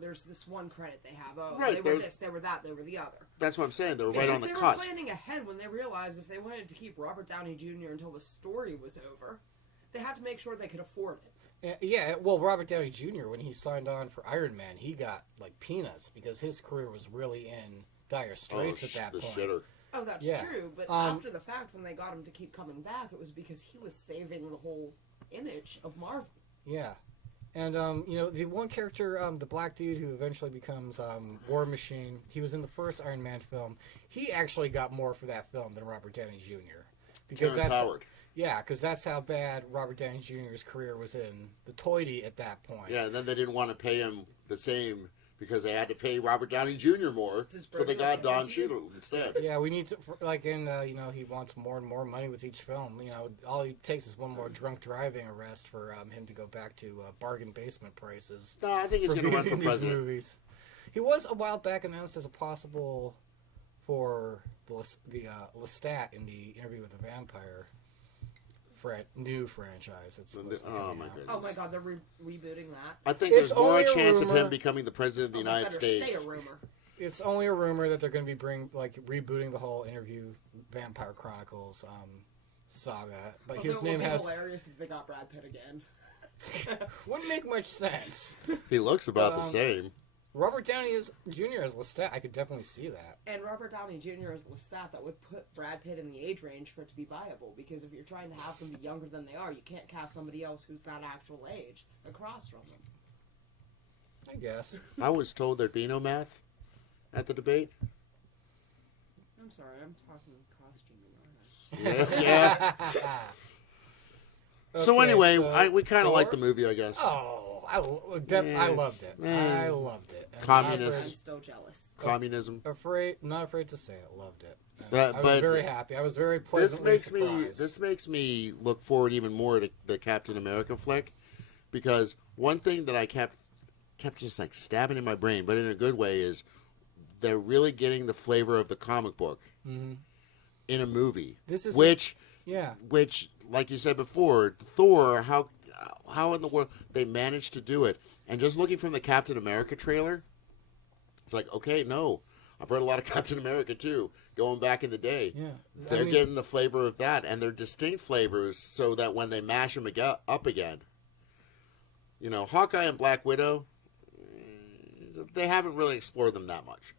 There's this one credit they have. Oh, Right, they were this, they were that, they were the other. that's what I'm saying. They were right on the They were cusp. planning ahead when they realized if they wanted to keep Robert Downey Jr. until the story was over, they had to make sure they could afford it. Yeah, well, Robert Downey Jr., when he signed on for Iron Man, he got, like, peanuts because his career was really in dire straits at that the point. shitter. Oh, that's Yeah. true. But after the fact, when they got him to keep coming back, it was because he was saving the whole image of Marvel. Yeah. And, the one character, the black dude who eventually becomes War Machine, he was in the first Iron Man film. He actually got more for that film than Robert Downey Jr. Terrence Howard. Yeah, because that's how bad Robert Downey Jr.'s career was in the toity at that point. Yeah, and then they didn't want to pay him the same because they had to pay Robert Downey Jr. more, Does so they Brody got like Don that to you? Cheadle instead. Yeah, we need to, he wants more and more money with each film. All he takes is one more drunk driving arrest for him to go back to bargain basement prices. No, I think he's for going to run being for in these president. movies. He was a while back announced as a possible for the Lestat in the Interview with the Vampire new franchise. That's supposed to be Oh coming my out. goodness. Oh my God, they're rebooting that. I think It's there's more only a chance of rumor. him becoming the president of the Oh, it United better States. Stay a rumor. It's only a rumor that they're going to be rebooting the whole Interview Vampire Chronicles saga. But his Although it name would be has hilarious if they got Brad Pitt again. wouldn't make much sense. He looks about the same. Robert Downey Jr. as Lestat, I could definitely see that. And Robert Downey Jr. as Lestat, that would put Brad Pitt in the age range for it to be viable. Because if you're trying to have them be younger than they are, you can't cast somebody else who's that actual age across from them. I guess. I was told there'd be no math at the debate. I'm sorry, I'm talking costuming, aren't I? Yeah. So Okay, anyway, so we kind of like the Thor? movie, I guess. Oh, I loved it. Yes. I loved it. And Communist. I'm still jealous. Communism. Not afraid to say it. Loved it. And But- I was but very happy. I was very This pleasantly makes surprised. this makes me look forward even more to the Captain America flick, because one thing that I kept just like stabbing in my brain, but in a good way, is they're really getting the flavor of the comic book in a movie. This is which, like you said before, Thor. How in the world they managed to do it? And just looking from the Captain America trailer, it's like, okay, no, I've read a lot of Captain America too, going back in the day. Yeah. They're getting the flavor of that, and they're distinct flavors, so that when they mash them up again, Hawkeye and Black Widow, they haven't really explored them that much.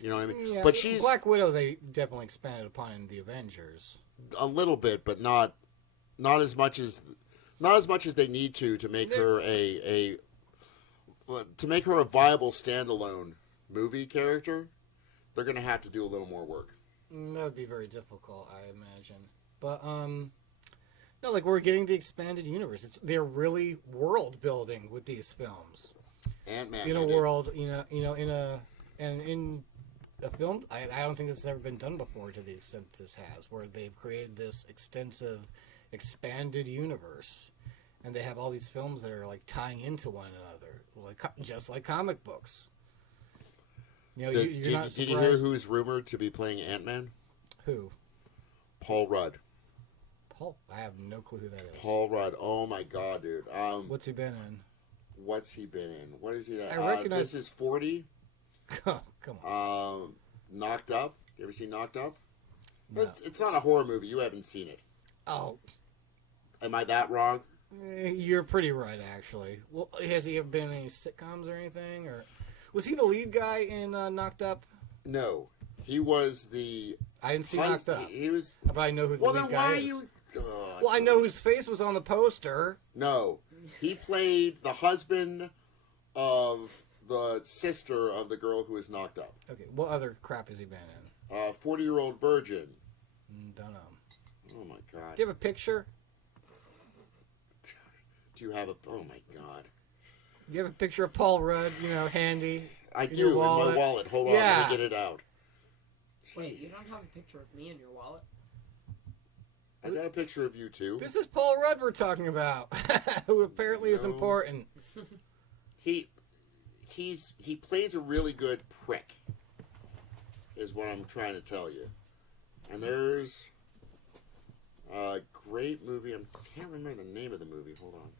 You know what I mean? Yeah, But she's Black Widow. They definitely expanded upon in the Avengers. a little bit, but not as much as they need to make her a viable standalone movie character. They're going to have to do a little more work. That would be very difficult, I imagine. But no, like we're getting the expanded universe. They're really world building with these films. Ant-Man In a did it. world, in a film. I don't think this has ever been done before to the extent this has, where they've created this extensive, expanded universe, and they have all these films that are like tying into one another, like just like comic books. You know, you're not surprised. Did you hear who's rumored to be playing Ant-Man? Who? Paul Rudd. Paul? I have no clue who that is. Paul Rudd. Oh my God, dude. What's he been in? What's he been in? What is he? I recognize. This is 40. Oh, come on. Knocked Up. You ever seen Knocked Up? No. It's not a horror movie. You haven't seen it. Oh, Am I that wrong? you're pretty right, actually. Well, has he ever been in any sitcoms or anything? Or was he the lead guy in Knocked Up? No. He was the... I didn't see Knocked Up, He was... but I know who the Well, lead then guy why are is. you... Well, I know whose face was on the poster. No. He played the husband of the sister of the girl who was knocked up. Okay, what other crap has he been in? 40-year-old virgin. Don't know. Oh, my God. Do you have a picture? Do you have a... Oh, my God. Do you have a picture of Paul Rudd, handy? I in do, your in my wallet? wallet. Hold on, Yeah. let me get it out. Wait, you don't have a picture of me in your wallet? I got a picture of you, too. This is Paul Rudd we're talking about, who apparently is No. important. He plays a really good prick, is what I'm trying to tell you. And there's a great movie. I can't remember the name of the movie. Hold on.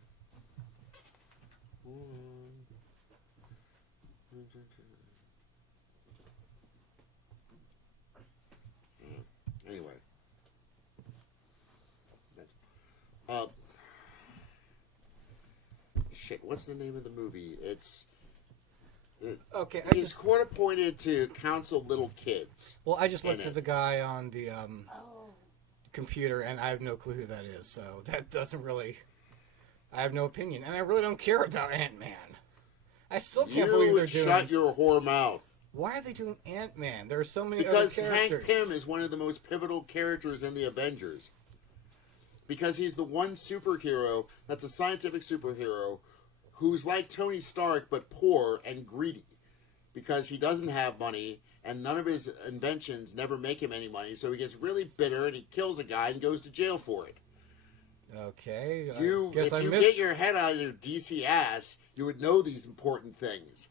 Anyway. That's, shit, what's the name of the movie? It's... Okay, He's court appointed to counsel little kids. I just in looked it. at the guy on the computer, and I have no clue who that is. So that doesn't really. I have no opinion, and I really don't care about Ant-Man. I still can't believe they're doing. Shut your whore mouth. Why are they doing Ant-Man? There are so many Because other Hank characters. Pym is one of the most pivotal characters in the Avengers. Because he's the one superhero that's a scientific superhero who's like Tony Stark but poor and greedy. Because he doesn't have money and none of his inventions never make him any money. So he gets really bitter and he kills a guy and goes to jail for it. Okay. If you get your head out of your DC ass, you would know these important things.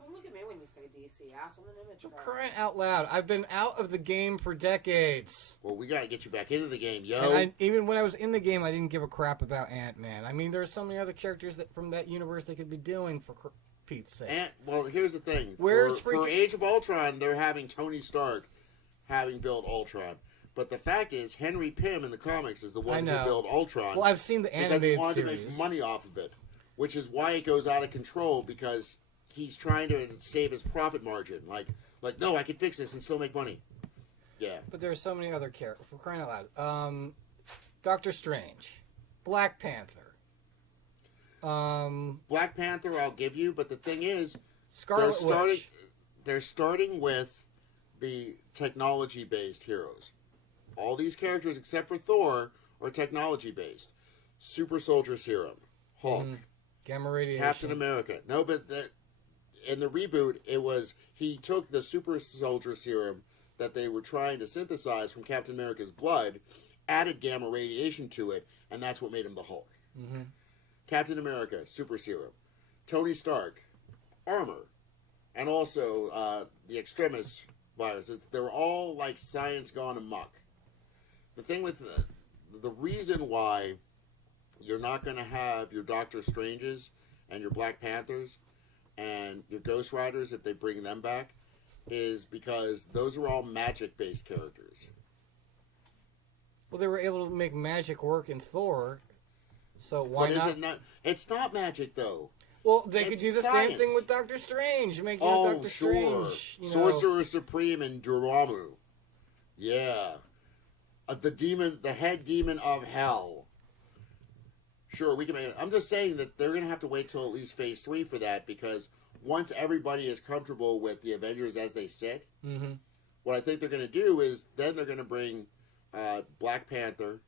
Don't look at me when you say DC ass. I'm an image I'm guy. crying out loud. I've been out of the game for decades. Well, we gotta get you back into the game, yo. And even when I was in the game, I didn't give a crap about Ant-Man. I mean, there are so many other characters from that universe they could be doing, for Pete's sake. Well, here's the thing. Where's for Age of Ultron, they're having Tony Stark having built Ultron. But the fact is, Henry Pym in the comics is the one who built Ultron. Well, I've seen the because animated he wanted series. to make money off of it, which is why it goes out of control, because he's trying to save his profit margin. Like, no, I can fix this and still make money. Yeah. But there are so many other characters. For crying out loud. Doctor Strange. Black Panther. Black Panther, I'll give you, but the thing is, Scarlet Witch. they're starting with the technology-based heroes. All these characters, except for Thor, are technology-based. Super Soldier Serum, Hulk, Gamma radiation. Captain America. No, but in the reboot, he took the Super Soldier Serum that they were trying to synthesize from Captain America's blood, added gamma radiation to it, and that's what made him the Hulk. Mm-hmm. Captain America, Super Serum. Tony Stark, armor. And also the Extremis virus. They're all like science gone amok. The thing with the reason why you're not going to have your Doctor Stranges and your Black Panthers and your Ghost Riders, if they bring them back, is because those are all magic-based characters. Well, they were able to make magic work in Thor, so why But not? is it not? It's not magic, though. Well, they could It's do the science. same thing with Doctor Strange. Make Oh, Doctor sure. Strange. Sorcerer Supreme and Dormammu. Yeah. The head demon of hell. Sure, we can make it. I'm just saying that they're going to have to wait till at least Phase 3 for that, because once everybody is comfortable with the Avengers as they sit, what I think they're going to do is then they're going to bring Black Panther,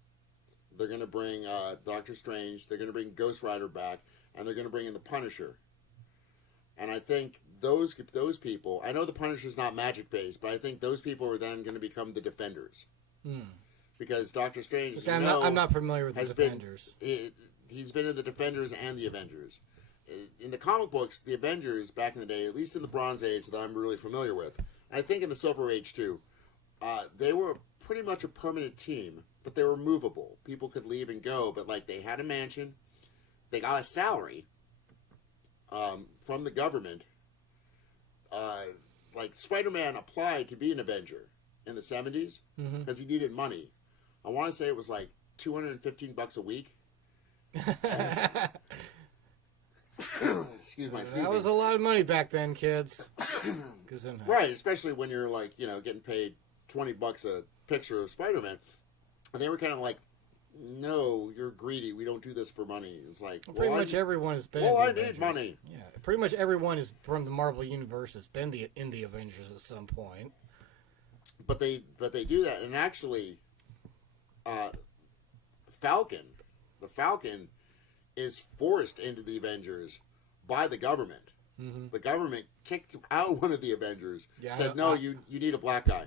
they're going to bring Doctor Strange, they're going to bring Ghost Rider back, and they're going to bring in the Punisher. And I think those people. I know the Punisher's not magic based, but I think those people are then going to become the Defenders. Because Doctor Strange, Okay, I'm not familiar with the Defenders. He's been in the Defenders and the Avengers. In the comic books, the Avengers back in the day, at least in the Bronze Age that I'm really familiar with, and I think in the Silver Age too, they were pretty much a permanent team, but they were movable. People could leave and go, but like they had a mansion, they got a salary from the government. Like Spider-Man applied to be an Avenger in the 70s because he needed money. I want to say it was like $215 a week. Excuse my sneezing. That was a lot of money back then, kids. Right, especially when you're like, you know, getting paid $20 a picture of Spider-Man. And they were kind of like, no, you're greedy. We don't do this for money. It's like, pretty much everyone has been. Well, I need money. Yeah, pretty much everyone is from the Marvel universe has been in the Avengers at some point. But they do that, and actually, the Falcon is forced into the Avengers by the government. The government kicked out one of the Avengers. Said, no, you need a black guy.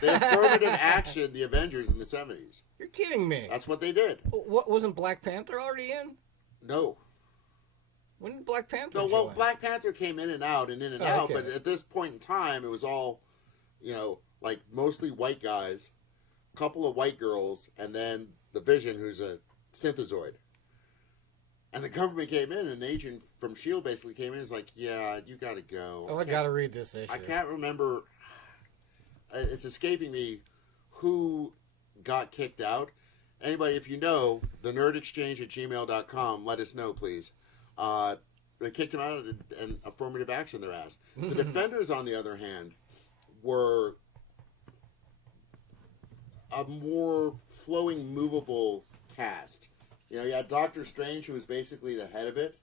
They affirmative action the Avengers in the 70s. You're kidding me. That's what they did. What, wasn't Black Panther already in? No. When did Black Panther No, join? well, Black Panther came in and out, okay. But at this point in time, it was all, you know, like mostly white guys, a couple of white girls, and then the Vision, who's a synthezoid. And the government came in, and an agent from S.H.I.E.L.D. basically came in and was like, yeah, you got to go. Oh, I got to read this issue. I can't remember. It's escaping me who got kicked out. Anybody, if you know, the nerdexchange@gmail.com, let us know, please. They kicked him out and affirmative action their ass. The Defenders, on the other hand, were a more flowing, movable cast. You know, you had Doctor Strange, who was basically the head of it.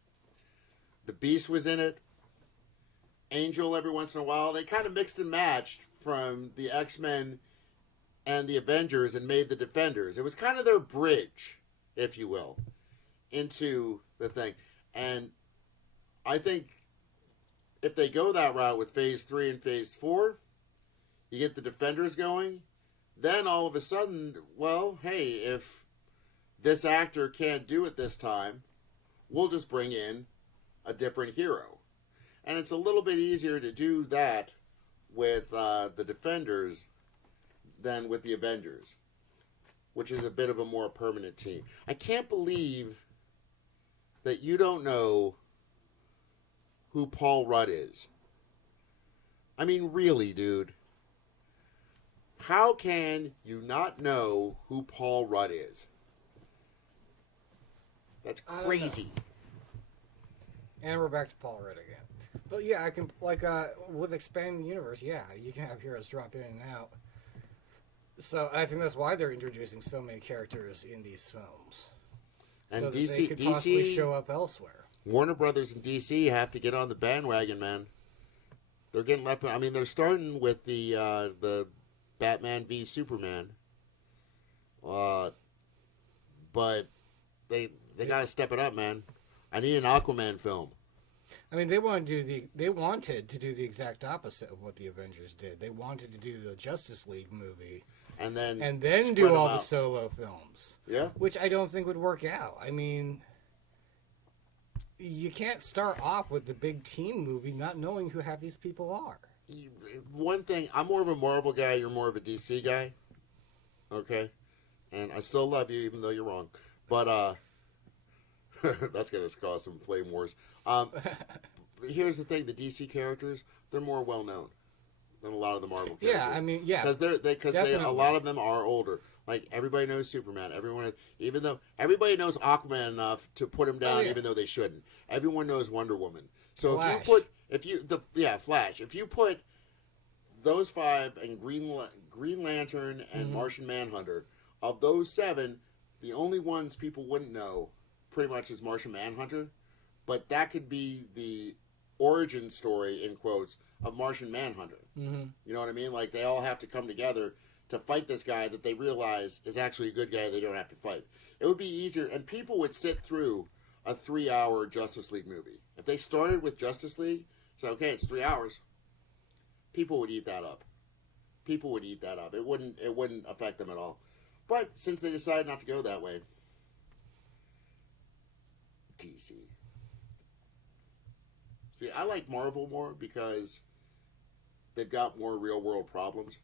The Beast was in it. Angel every once in a while. They kind of mixed and matched from the X-Men and the Avengers and made the Defenders. It was kind of their bridge, if you will, into the thing. And I think if they go that route with Phase 3 and Phase 4, you get the Defenders going, then all of a sudden, well, hey, if this actor can't do it this time, we'll just bring in a different hero. And it's a little bit easier to do that with the Defenders than with the Avengers, which is a bit of a more permanent team. I can't believe that you don't know who Paul Rudd is. I mean, really, dude. How can you not know who Paul Rudd is? That's crazy. And we're back to Paul Rudd again. But yeah, I can, like, with expanding the universe, yeah, you can have heroes drop in and out. So I think that's why they're introducing so many characters in these films. And so that DC, they could possibly show up elsewhere. Warner Brothers and DC have to get on the bandwagon, man. They're getting left. I mean, they're starting with the Batman v Superman, but they got to step it up, man. I need an Aquaman film. I mean, they wanted to do the exact opposite of what the Avengers did. They wanted to do the Justice League movie, and then do all the solo films. Yeah, which I don't think would work out. I mean, you can't start off with the big team movie not knowing who half these people are. One thing, I'm more of a Marvel guy. You're more of a DC guy. Okay, and I still love you, even though you're wrong. But that's going to cause some flame wars. Here's the thing: the DC characters, they're more well known than a lot of the Marvel characters. Yeah, I mean, yeah, because a lot of them are older. Like everybody knows Superman. Even though everybody knows Aquaman enough to put him down, even though they shouldn't. Everyone knows Wonder Woman. So Flash. Flash. If you put those five and Green Lantern and Martian Manhunter, of those seven, the only ones people wouldn't know pretty much is Martian Manhunter, but that could be the origin story, in quotes, of Martian Manhunter. You know what I mean? Like, they all have to come together to fight this guy that they realize is actually a good guy they don't have to fight. It would be easier, and people would sit through a 3-hour Justice League movie. If they started with Justice League, So, okay, it's 3 hours. People would eat that up. People would eat that up. It wouldn't affect them at all. But since they decided not to go that way, DC. See, I like Marvel more because they've got more real world problems.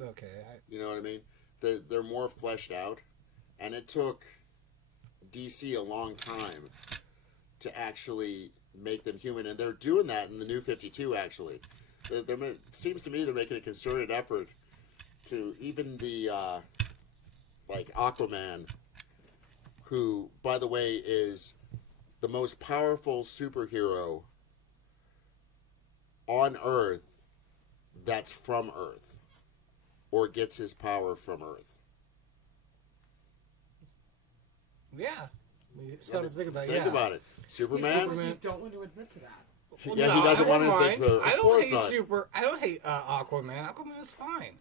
Okay. You know what I mean? They're more fleshed out, and it took DC a long time to actually make them human, and they're doing that in the New 52. Actually, it seems to me they're making a concerted effort to even the like Aquaman, who, by the way, is the most powerful superhero on Earth that's from Earth, or gets his power from Earth. Yeah. Something to think about. Think about it. Superman. Superman. You don't want to admit to that. Well, Yeah, no, he doesn't I want don't to think mind. of I don't course hate not. I don't hate Aquaman. Aquaman is fine.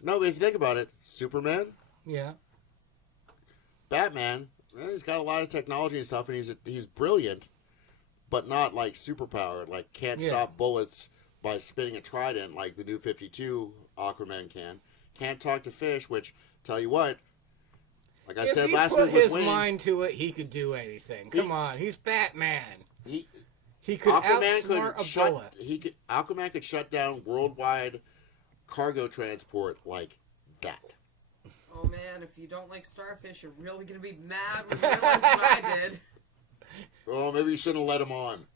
No, but if you think about it, Superman, Yeah. Batman, he's got a lot of technology and stuff, and he's brilliant, but not like superpowered. Like can't Yeah. stop bullets by spinning a trident like the New 52 Aquaman can. Can't talk to fish, which tell you what. Like I If said he last put week with his Wayne, mind to it, he could do anything. Come on, he's Batman. he He could Aquaman outsmart could a shut. bullet. Aquaman could shut down worldwide cargo transport like that. Oh man, if you don't like starfish, you're really gonna be mad when you realize what I did. Oh, maybe you shouldn't have let him on.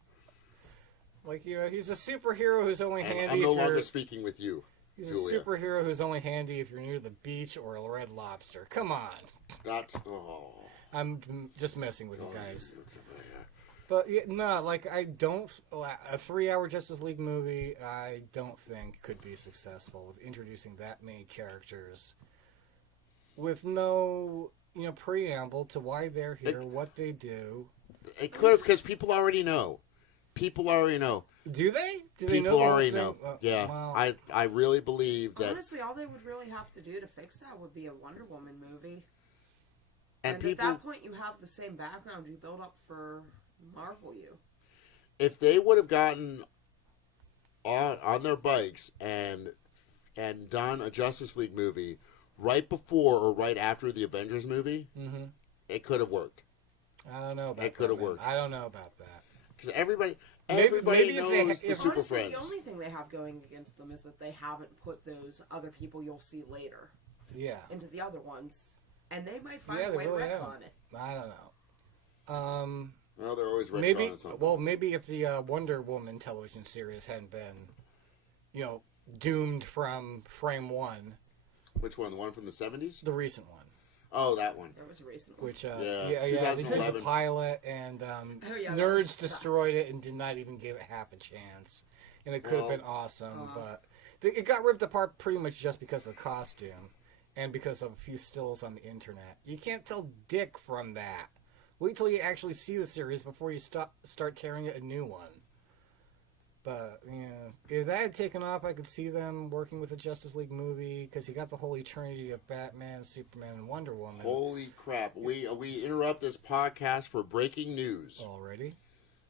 Like, you know, he's a superhero who's only And handy I'm no if you're... longer speaking with you. He's Julia. a superhero who's only handy if you're near the beach or a Red Lobster. Come on. That's oh. I'm just messing with you guys. But, yeah, no, like, I don't... A 3-hour Justice League movie, I don't think could be successful with introducing that many characters with no, you know, preamble to why they're here, what they do. It could have, because people already know. People already know. Do they? Do they know People the whole already thing? know. Yeah, Well, I really believe that. Honestly, all they would really have to do to fix that would be a Wonder Woman movie. And At people, that point, you have the same background you build up for Marvel. if they would have gotten on their bikes and done a Justice League movie right before or right after the Avengers movie, it could have worked. I don't know about It could have that, man. worked. I don't know about that. Because everybody maybe if they knows the if- Super Honestly, Friends. the only thing they have going against them is that they haven't put those other people you'll see later Yeah. into the other ones, and they might find Yeah, a they way to really retcon haven't. it. I don't know. Well, they're always Maybe. retconning something. Well, maybe if the Wonder Woman television series hadn't been, you know, doomed from frame one, Which one? The one from the 70s? the recent one, Oh, that one. There was a recent one. which Yeah, they did the 2011. pilot, and Oh, yeah, that nerds was- destroyed it and did not even give it half a chance. And it could have Well, been awesome, but it got ripped apart pretty much just because of the costume and because of a few stills on the internet. You can't tell dick from that. Wait till you actually see the series before you start tearing it a new one. But, yeah, if that had taken off, I could see them working with a Justice League movie, because you got the whole eternity of Batman, Superman, and Wonder Woman Holy crap. We interrupt this podcast for breaking news. already.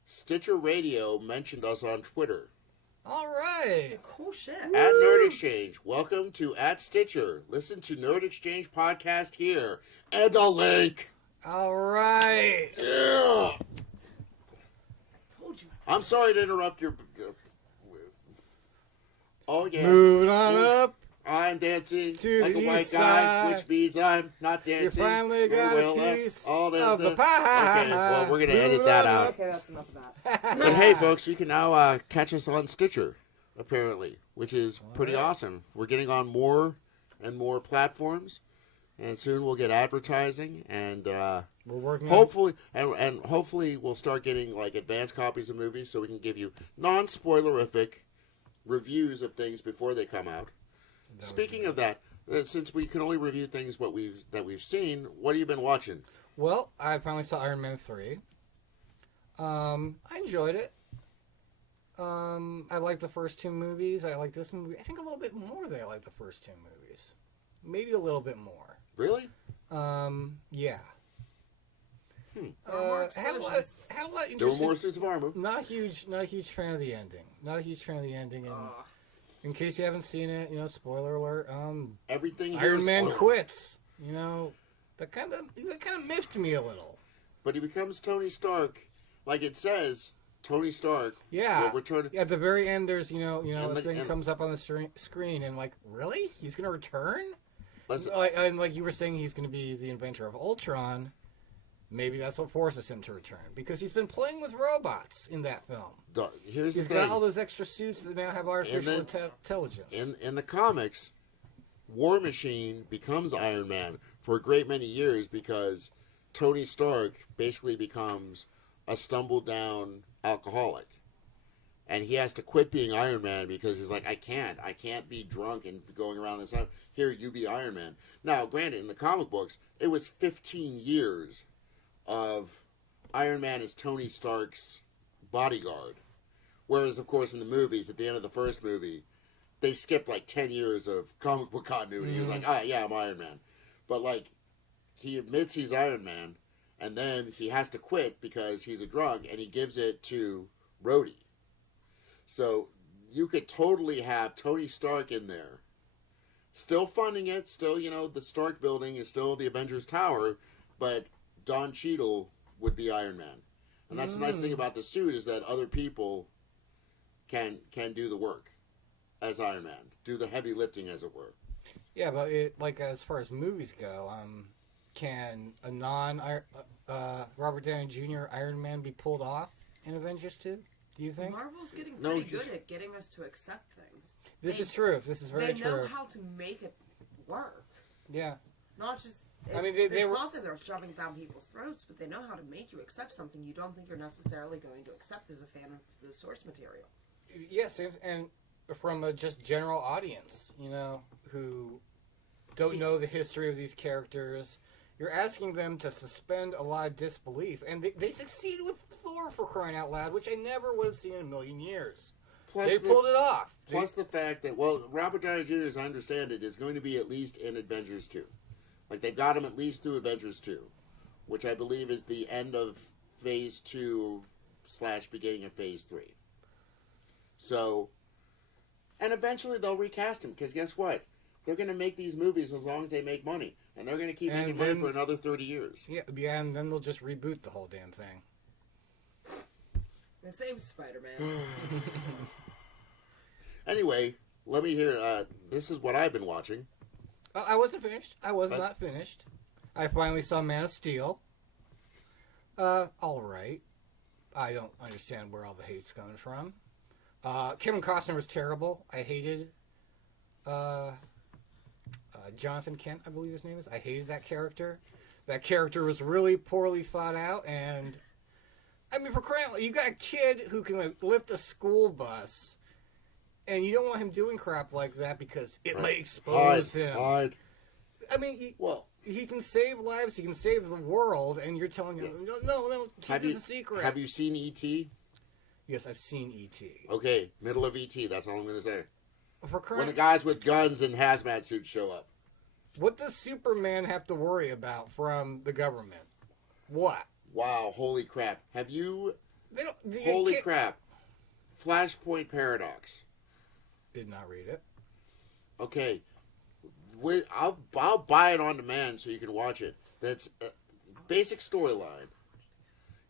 Stitcher Radio mentioned us on Twitter. All right. Cool shit. At Nerd Exchange. Welcome to at Stitcher. Listen to Nerd Exchange podcast here. And a link. All right. Yeah. Told you. I'm sorry to interrupt your... Oh, yeah. Moving on Move. up. I'm dancing To like the a white east guy, side. which means I'm not dancing. You finally got Well, a piece all of the pie. Okay, well, we're going to Moving edit that on out. up. Okay, that's enough of that. But hey, folks, you can now catch us on Stitcher, apparently, which is pretty right. awesome. We're getting on more and more platforms, and soon we'll get advertising, and We're working hopefully, and hopefully we'll start getting like advanced copies of movies, so we can give you non-spoilerific reviews of things before they come out. Speaking of that, since we can only review things that we've seen, what have you been watching? Well, I finally saw Iron Man 3. I enjoyed it. I liked the first two movies. I like this movie. I think a little bit more than I like the first two movies. Maybe a little bit more. Really? Yeah. Had a lot of There were interesting. more suits of armor. Not a huge fan of the ending. Not a huge fan of the ending. And in case you haven't seen it, spoiler alert. Everything here Iron is Man spoiled. quits. That kind of miffed me a little. But he becomes Tony Stark, like it says. Tony Stark. Yeah. will return. At the very end, there's And a the- thing and- comes up on the screen, and like, really, he's gonna return? Listen, Like you were saying, he's gonna be the inventor of Ultron. Maybe that's what forces him to return, because he's been playing with robots in that film. here's He's the got thing. all those extra suits that now have artificial then- intelligence. In the comics, War Machine becomes Iron Man for a great many years because Tony Stark basically becomes a stumbled down alcoholic. And he has to quit being Iron Man because he's like, I can't be drunk and going around this time. Here, you be Iron Man. Now, granted, in the comic books, it was 15 years of Iron Man as Tony Stark's bodyguard. Whereas, of course, in the movies, at the end of the first movie, they skipped like 10 years of comic book continuity. He was like, yeah, I'm Iron Man. But, like, he admits he's Iron Man, and then he has to quit because he's a drunk, and he gives it to Rhodey. So you could totally have Tony Stark in there, still funding it, still, the Stark building is still the Avengers Tower, but Don Cheadle would be Iron Man. And that's the nice thing about the suit is that other people can do the work as Iron Man, do the heavy lifting, as it were. Yeah, but as far as movies go, can a non Robert Downey Jr. Iron Man be pulled off in Avengers 2? Do you think? Marvel's getting No, pretty just- good at getting us to accept things. This They- is true. This is very They know true. how to make it work. Yeah. Not just. I mean, it's they were- not that they're shoving it down people's throats, but they know how to make you accept something you don't think you're necessarily going to accept as a fan of the source material. Yes, and from a just general audience, who don't know the history of these characters, you're asking them to suspend a lot of disbelief, and they succeed with Thor, for crying out loud, which I never would have seen in a million years. Plus They pulled it off. Plus the fact that, Robert Downey Jr., as I understand it, is going to be at least in Avengers 2. Like, they've got him at least through Avengers 2, which I believe is the end of Phase 2 / beginning of Phase 3. So, and eventually they'll recast him, because guess what? They're going to make these movies as long as they make money, and they're going to keep And making money then- for another 30 years. Yeah, and then they'll just reboot the whole damn thing. The same Spider-Man. Anyway, let me hear, this is what I've been watching. I wasn't finished. I was What? not finished. I finally saw Man of Steel. All right. I don't understand where all the hate's coming from. Kevin Costner was terrible. I hated Jonathan Kent, I believe his name is. I hated that character. That character was really poorly thought out, and I mean, for crying out loud, you got a kid who can lift a school bus, and you don't want him doing crap like that because it may expose him. Hide. I mean, Well, he can save lives, he can save the world, and you're telling him, no, keep this a secret. have you seen E.T.? Yes, I've seen E.T. Okay, middle of E.T., that's all I'm going to say. For When the crying, guys with guns and hazmat suits show up. what does Superman have to worry about from the government? What? Wow, holy crap. Have you... They don't. They Holy can't- crap. Flashpoint Paradox. Did not read it. Okay. I'll buy it on demand so you can watch it. That's basic storyline.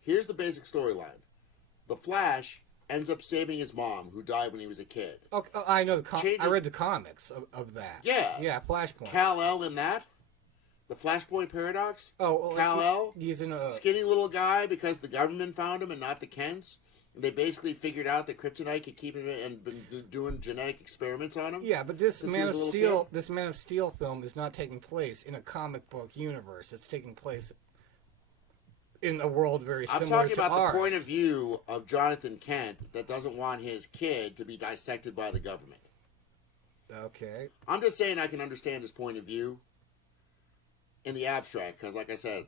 Here's the basic storyline. The Flash ends up saving his mom, who died when he was a kid. Okay, I know I Changes- read the comics of that. Yeah. Yeah, Flashpoint. Kal-El in that? The Flashpoint Paradox? well, Kal-El? He's in a. Skinny little guy because the government found him and not the Kents. They basically figured out that kryptonite could keep him and been doing genetic experiments on him. Yeah, but this Since he Man was of a little Steel, kid? this Man of Steel film is not taking place in a comic book universe. It's taking place in a world very I'm similar talking to about ours. the point of view of Jonathan Kent that doesn't want his kid to be dissected by the government. Okay. I'm just saying I can understand his point of view in the abstract, because like I said,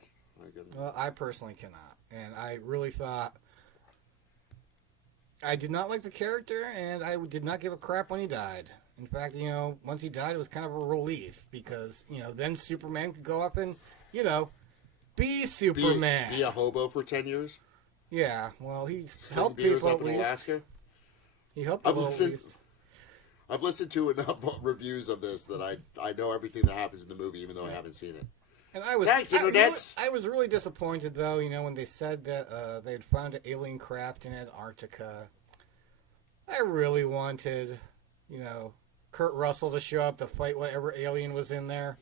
Well, I personally cannot, and I really thought I did not like the character, and I did not give a crap when he died. In fact, once he died, it was kind of a relief because then Superman could go up and be Superman. Be a hobo for 10 years? Yeah, well, he Sling helped beers people up at in least. Alaska? He helped I've people at listened, least. I've listened to enough reviews of this that I know everything that happens in the movie, even though I haven't seen it. And I was Thanks, internets. I was really disappointed though, when they said that they'd found an alien craft in Antarctica. I really wanted, Kurt Russell to show up to fight whatever alien was in there,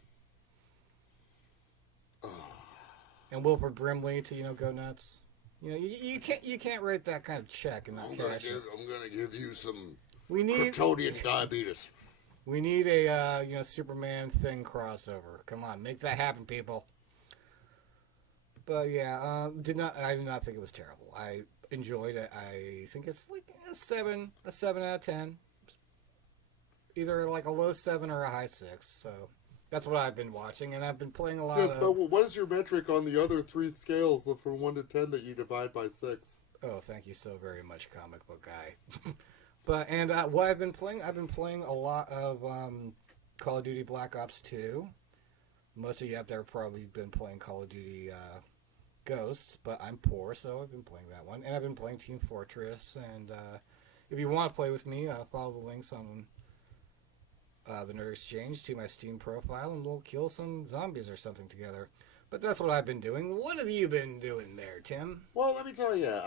and Wilford Brimley to go nuts. You can't write that kind of check and not cash it. I'm gonna give you some We need Kryptonian diabetes. We need a Superman Thing crossover. Come on, make that happen, people. But yeah, I did not think it was terrible. I enjoyed it. I think it's like a 7 out of 10. Either like a low 7 or a high 6. So that's what I've been watching, and I've been playing a lot Yes, of. but what is your metric on the other 3 scales from 1 to 10 that you divide by 6? Oh, thank you so very much, comic book guy. But what I've been playing a lot of Call of Duty Black Ops 2. Most of you out there have probably been playing Call of Duty Ghosts, but I'm poor, so I've been playing that one. And I've been playing Team Fortress. And if you want to play with me, follow the links on the Nerd Exchange to my Steam profile, and we'll kill some zombies or something together. But that's what I've been doing. What have you been doing there, Tim? Well, let me tell you,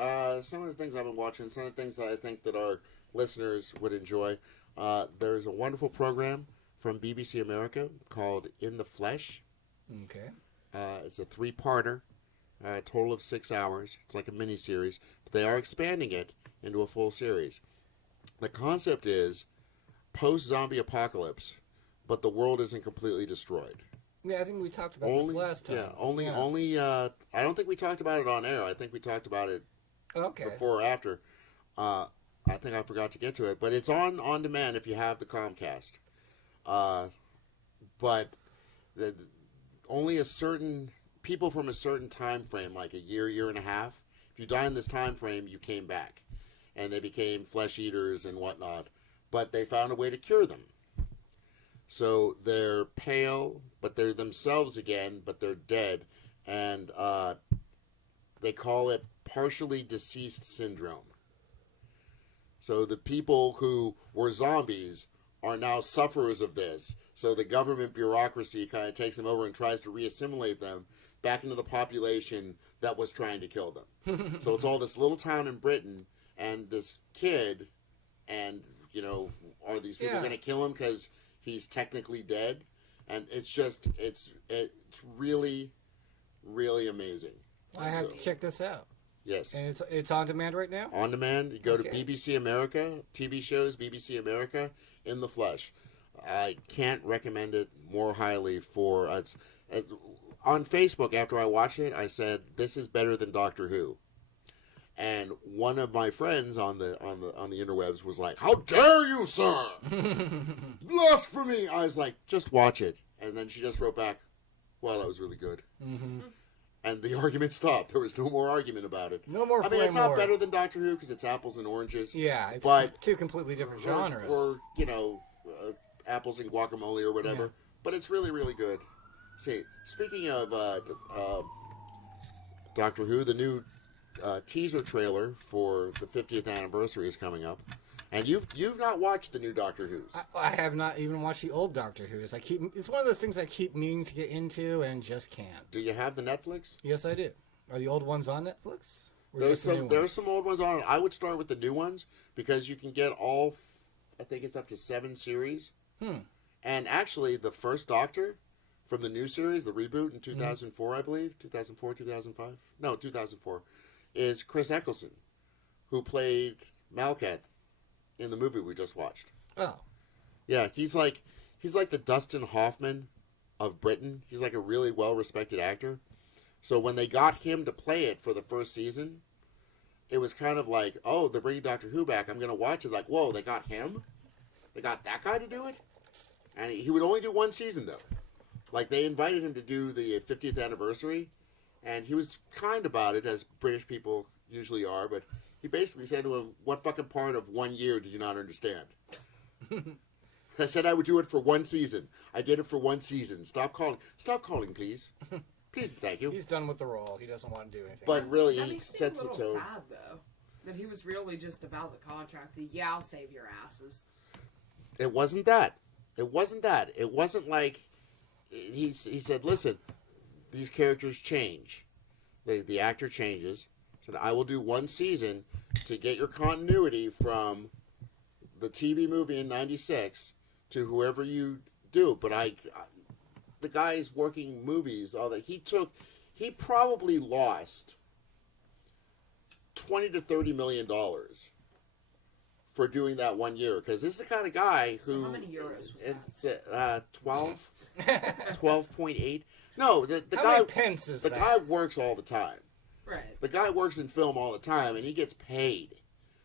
some of the things I've been watching, some of the things that I think that our listeners would enjoy. There's a wonderful program from BBC America called In the Flesh. Okay. It's a 3-parter, total of 6 hours. It's like a mini-series, but they are expanding it into a full series. The concept is post-zombie apocalypse, but the world isn't completely destroyed. Yeah, I think we talked about this last time. Yeah, I don't think we talked about it on air. I think we talked about it before or after. I think I forgot to get to it, but it's on demand if you have the Comcast. But only a certain people from a certain time frame, like a year and a half, if you die in this time frame, you came back, and they became flesh eaters and whatnot. But they found a way to cure them. So they're pale, but they're themselves again, but they're dead, and they call it partially deceased syndrome. So the people who were zombies are now sufferers of this. So the government bureaucracy kind of takes them over and tries to reassimilate them back into the population that was trying to kill them. So it's all this little town in Britain, and this kid, and, are these people going to kill him because he's technically dead? And it's really, really amazing. I have to check this out. Yes. And it's on demand right now? On demand. You go to BBC America, TV shows, BBC America, In the Flesh. I can't recommend it more highly for us. On Facebook, after I watched it, I said, this is better than Doctor Who. And one of my friends on the interwebs was like, how dare you, sir? Blasphemy! I was like, just watch it. And then she just wrote back, well, that was really good. Mm-hmm. And the argument stopped. There was no more argument about it. No more. I mean, it's not better than Doctor Who because it's apples and oranges. Yeah, it's but, two completely different genres. Or apples and guacamole or whatever. Yeah. But it's really, really good. See, speaking of Doctor Who, the new teaser trailer for the 50th anniversary is coming up. And you've not watched the new Doctor Who's. I have not even watched the old Doctor Who's. It's one of those things I keep meaning to get into and just can't. Do you have the Netflix? Yes, I do. Are the old ones on Netflix? There's some old ones on it. I would start with the new ones because you can get all, I think it's up to 7 series. And actually, the first Doctor from the new series, the reboot in 2004, I believe, 2004, 2005? No, 2004, is Chris Eccleston, who played Malkath in the movie we just watched. Oh. Yeah, he's like the Dustin Hoffman of Britain. He's like a really well-respected actor. So when they got him to play it for the first season, it was kind of like, oh, they're bringing Doctor Who back. I'm going to watch it. Like, whoa, they got him? They got that guy to do it? And he would only do 1 season, though. Like, they invited him to do the 50th anniversary, and he was kind about it, as British people usually are, but he basically said to him, what fucking part of 1 year do you not understand? I said I would do it for 1 season. I did it for 1 season. Stop calling, please. Please and thank you. He's done with the role. He doesn't want to do anything. But really, That he makes me sets a the little tone. sad, though. That he was really just about the contract. The, yeah, I'll save your asses. It wasn't that. It wasn't that. It wasn't like he said, listen, these characters change. The actor changes. Said, I will do one season to get your continuity from the TV movie in '96 to whoever you do. But the guy's working movies, all that he probably lost $20 to $30 million for doing that 1 year, because this is the kind of guy who. So how many euros was it's 12, 12.8. No, the How guy. many pence is The that? guy works all the time. Right. The guy works in film all the time, and he gets paid.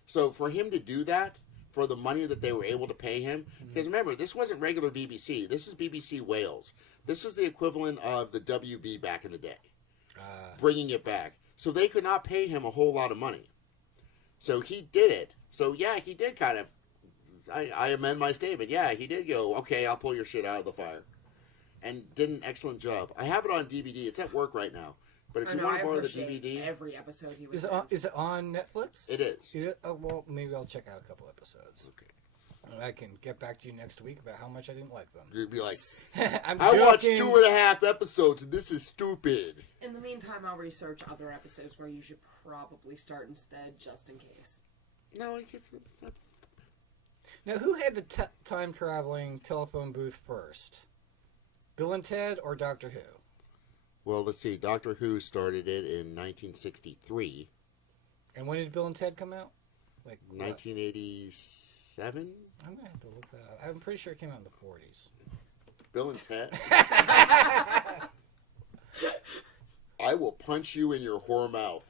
So for him to do that, for the money that they were able to pay him, because remember, this wasn't regular BBC. This is BBC Wales. This is the equivalent of the WB back in the day, bringing it back. So they could not pay him a whole lot of money. So he did it. So yeah, he did kind of. I amend my statement. Yeah, he did go, okay, I'll pull your shit out of the fire, and did an excellent job. I have it on DVD. It's at work right now. But if I you know, want I to borrow the appreciate DVD, every episode he was Is it on Netflix? it is. Oh, well, maybe I'll check out a couple episodes. Okay. And I can get back to you next week about how much I didn't like them. You'd be like, I'm I watched joking. 2.5 episodes and this is stupid. In the meantime, I'll research other episodes where you should probably start instead, just in case. No, it's fine. Now, who had the time traveling telephone booth first? Bill and Ted or Doctor Who? Well, let's see. Doctor Who started it in 1963. And when did Bill and Ted come out? Like what? 1987? I'm gonna have to look that up. I'm pretty sure it came out in the 40s. Bill and Ted? I will punch you in your whore mouth.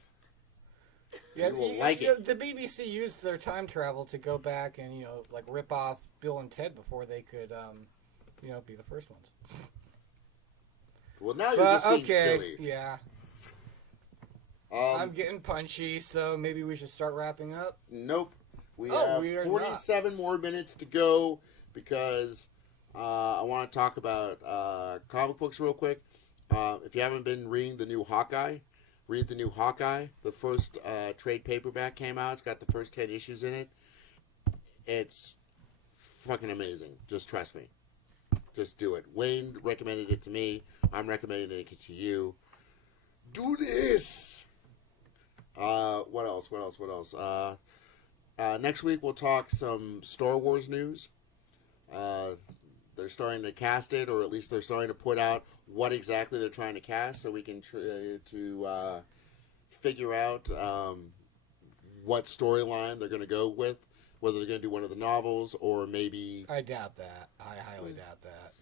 Yeah, You will like it. The BBC used their time travel to go back and like rip off Bill and Ted before they could be the first ones. Well, now you're just being okay, silly. yeah. I'm getting punchy, so maybe we should start wrapping up. Nope. We Oh, have we are 47 more minutes to go because I want to talk about comic books real quick. If you haven't been reading the new Hawkeye, read the new Hawkeye. The first trade paperback came out. It's got the first 10 issues in it. It's fucking amazing. Just trust me. Just do it. Wayne recommended it to me. I'm recommending it to you. Do this! What else? Next week we'll talk some Star Wars news. They're starting to cast it, or at least they're starting to put out what exactly they're trying to cast, so we can figure out what storyline they're going to go with. Whether they're going to do one of the novels, or maybe I doubt that. I highly doubt that.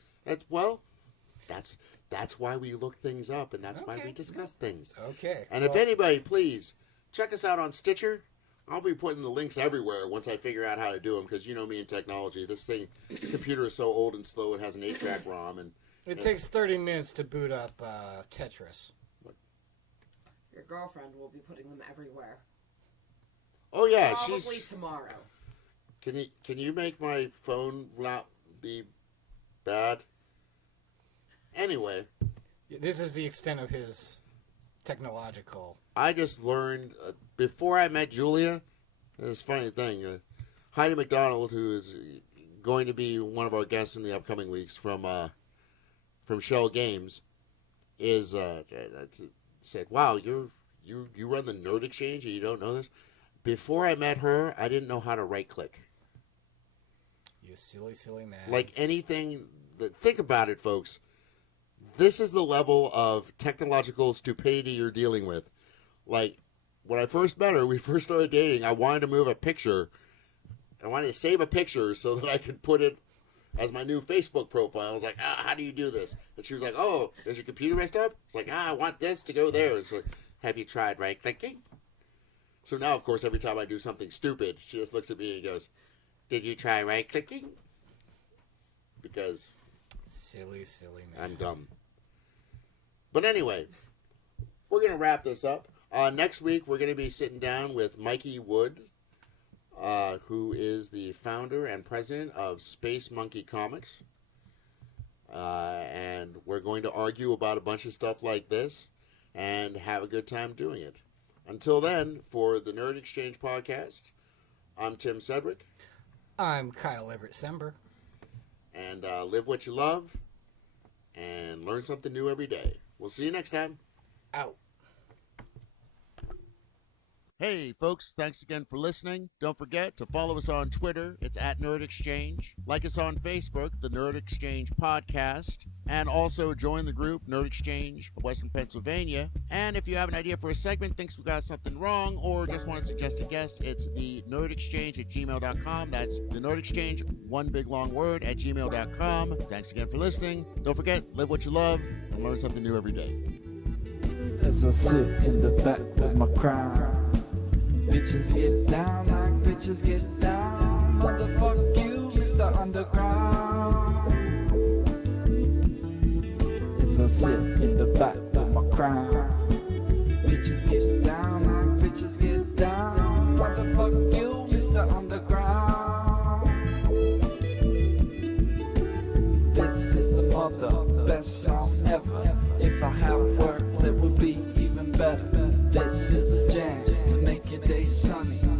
That's why we look things up, and that's why Okay. we discuss things. Okay. And if anybody, please check us out on Stitcher. I'll be putting the links everywhere once I figure out how to do them, because you know me in technology. This computer is so old and slow. It has an 8-track ROM, and It takes 30 minutes to boot up Tetris. Your girlfriend will be putting them everywhere. oh yeah, Probably tomorrow. Can you make my phone not be bad? Anyway, This is the extent of his technological. I just learned before I met Julia. This funny thing, Heidi McDonald, who is going to be one of our guests in the upcoming weeks from Shell Games, is said, "Wow, you run the Nerd Exchange and you don't know this." Before I met her, I didn't know how to right click. You silly man. Like anything. Think about it, folks. This is the level of technological stupidity you're dealing with. Like, when I first met her, we first started dating, I wanted to move a picture. I wanted to save a picture so that I could put it as my new Facebook profile. I was like, how do you do this? And she was like, oh, is your computer messed up? It's like, I want this to go there. It's like, have you tried right-clicking? So now, of course, every time I do something stupid, she just looks at me and goes, did you try right-clicking? Because silly man. I'm dumb. But anyway, we're going to wrap this up. Next week, we're going to be sitting down with Mikey Wood, who is the founder and president of Space Monkey Comics. And we're we're going to argue about a bunch of stuff like this and have a good time doing it. Until then, for the Nerd Exchange podcast, I'm Tim Sedgwick. I'm Kyle Everett Sember. And live what you love and learn something new every day. We'll see you next time. Out. Hey, folks, thanks again for listening. Don't forget to follow us on Twitter. It's at Nerd Exchange. Like us on Facebook, the Nerd Exchange Podcast. And also join the group, Nerd Exchange of Western Pennsylvania. And if you have an idea for a segment, thinks we got something wrong, or just want to suggest a guest, it's the nerdexchange@gmail.com. That's the Nerd Exchange, one big long word, @gmail.com. Thanks again for listening. Don't forget, live what you love and learn something new every day. As I sit in the back with my crown, bitches get down like bitches get down. Motherfuck you, Mr. Underground. As I sit in the back with my crown, bitches get down like bitches get down. Motherfuck you, Mr. Underground. This is the mother best song ever. If I have words, it would be even better. This is a jam to make your day sunny.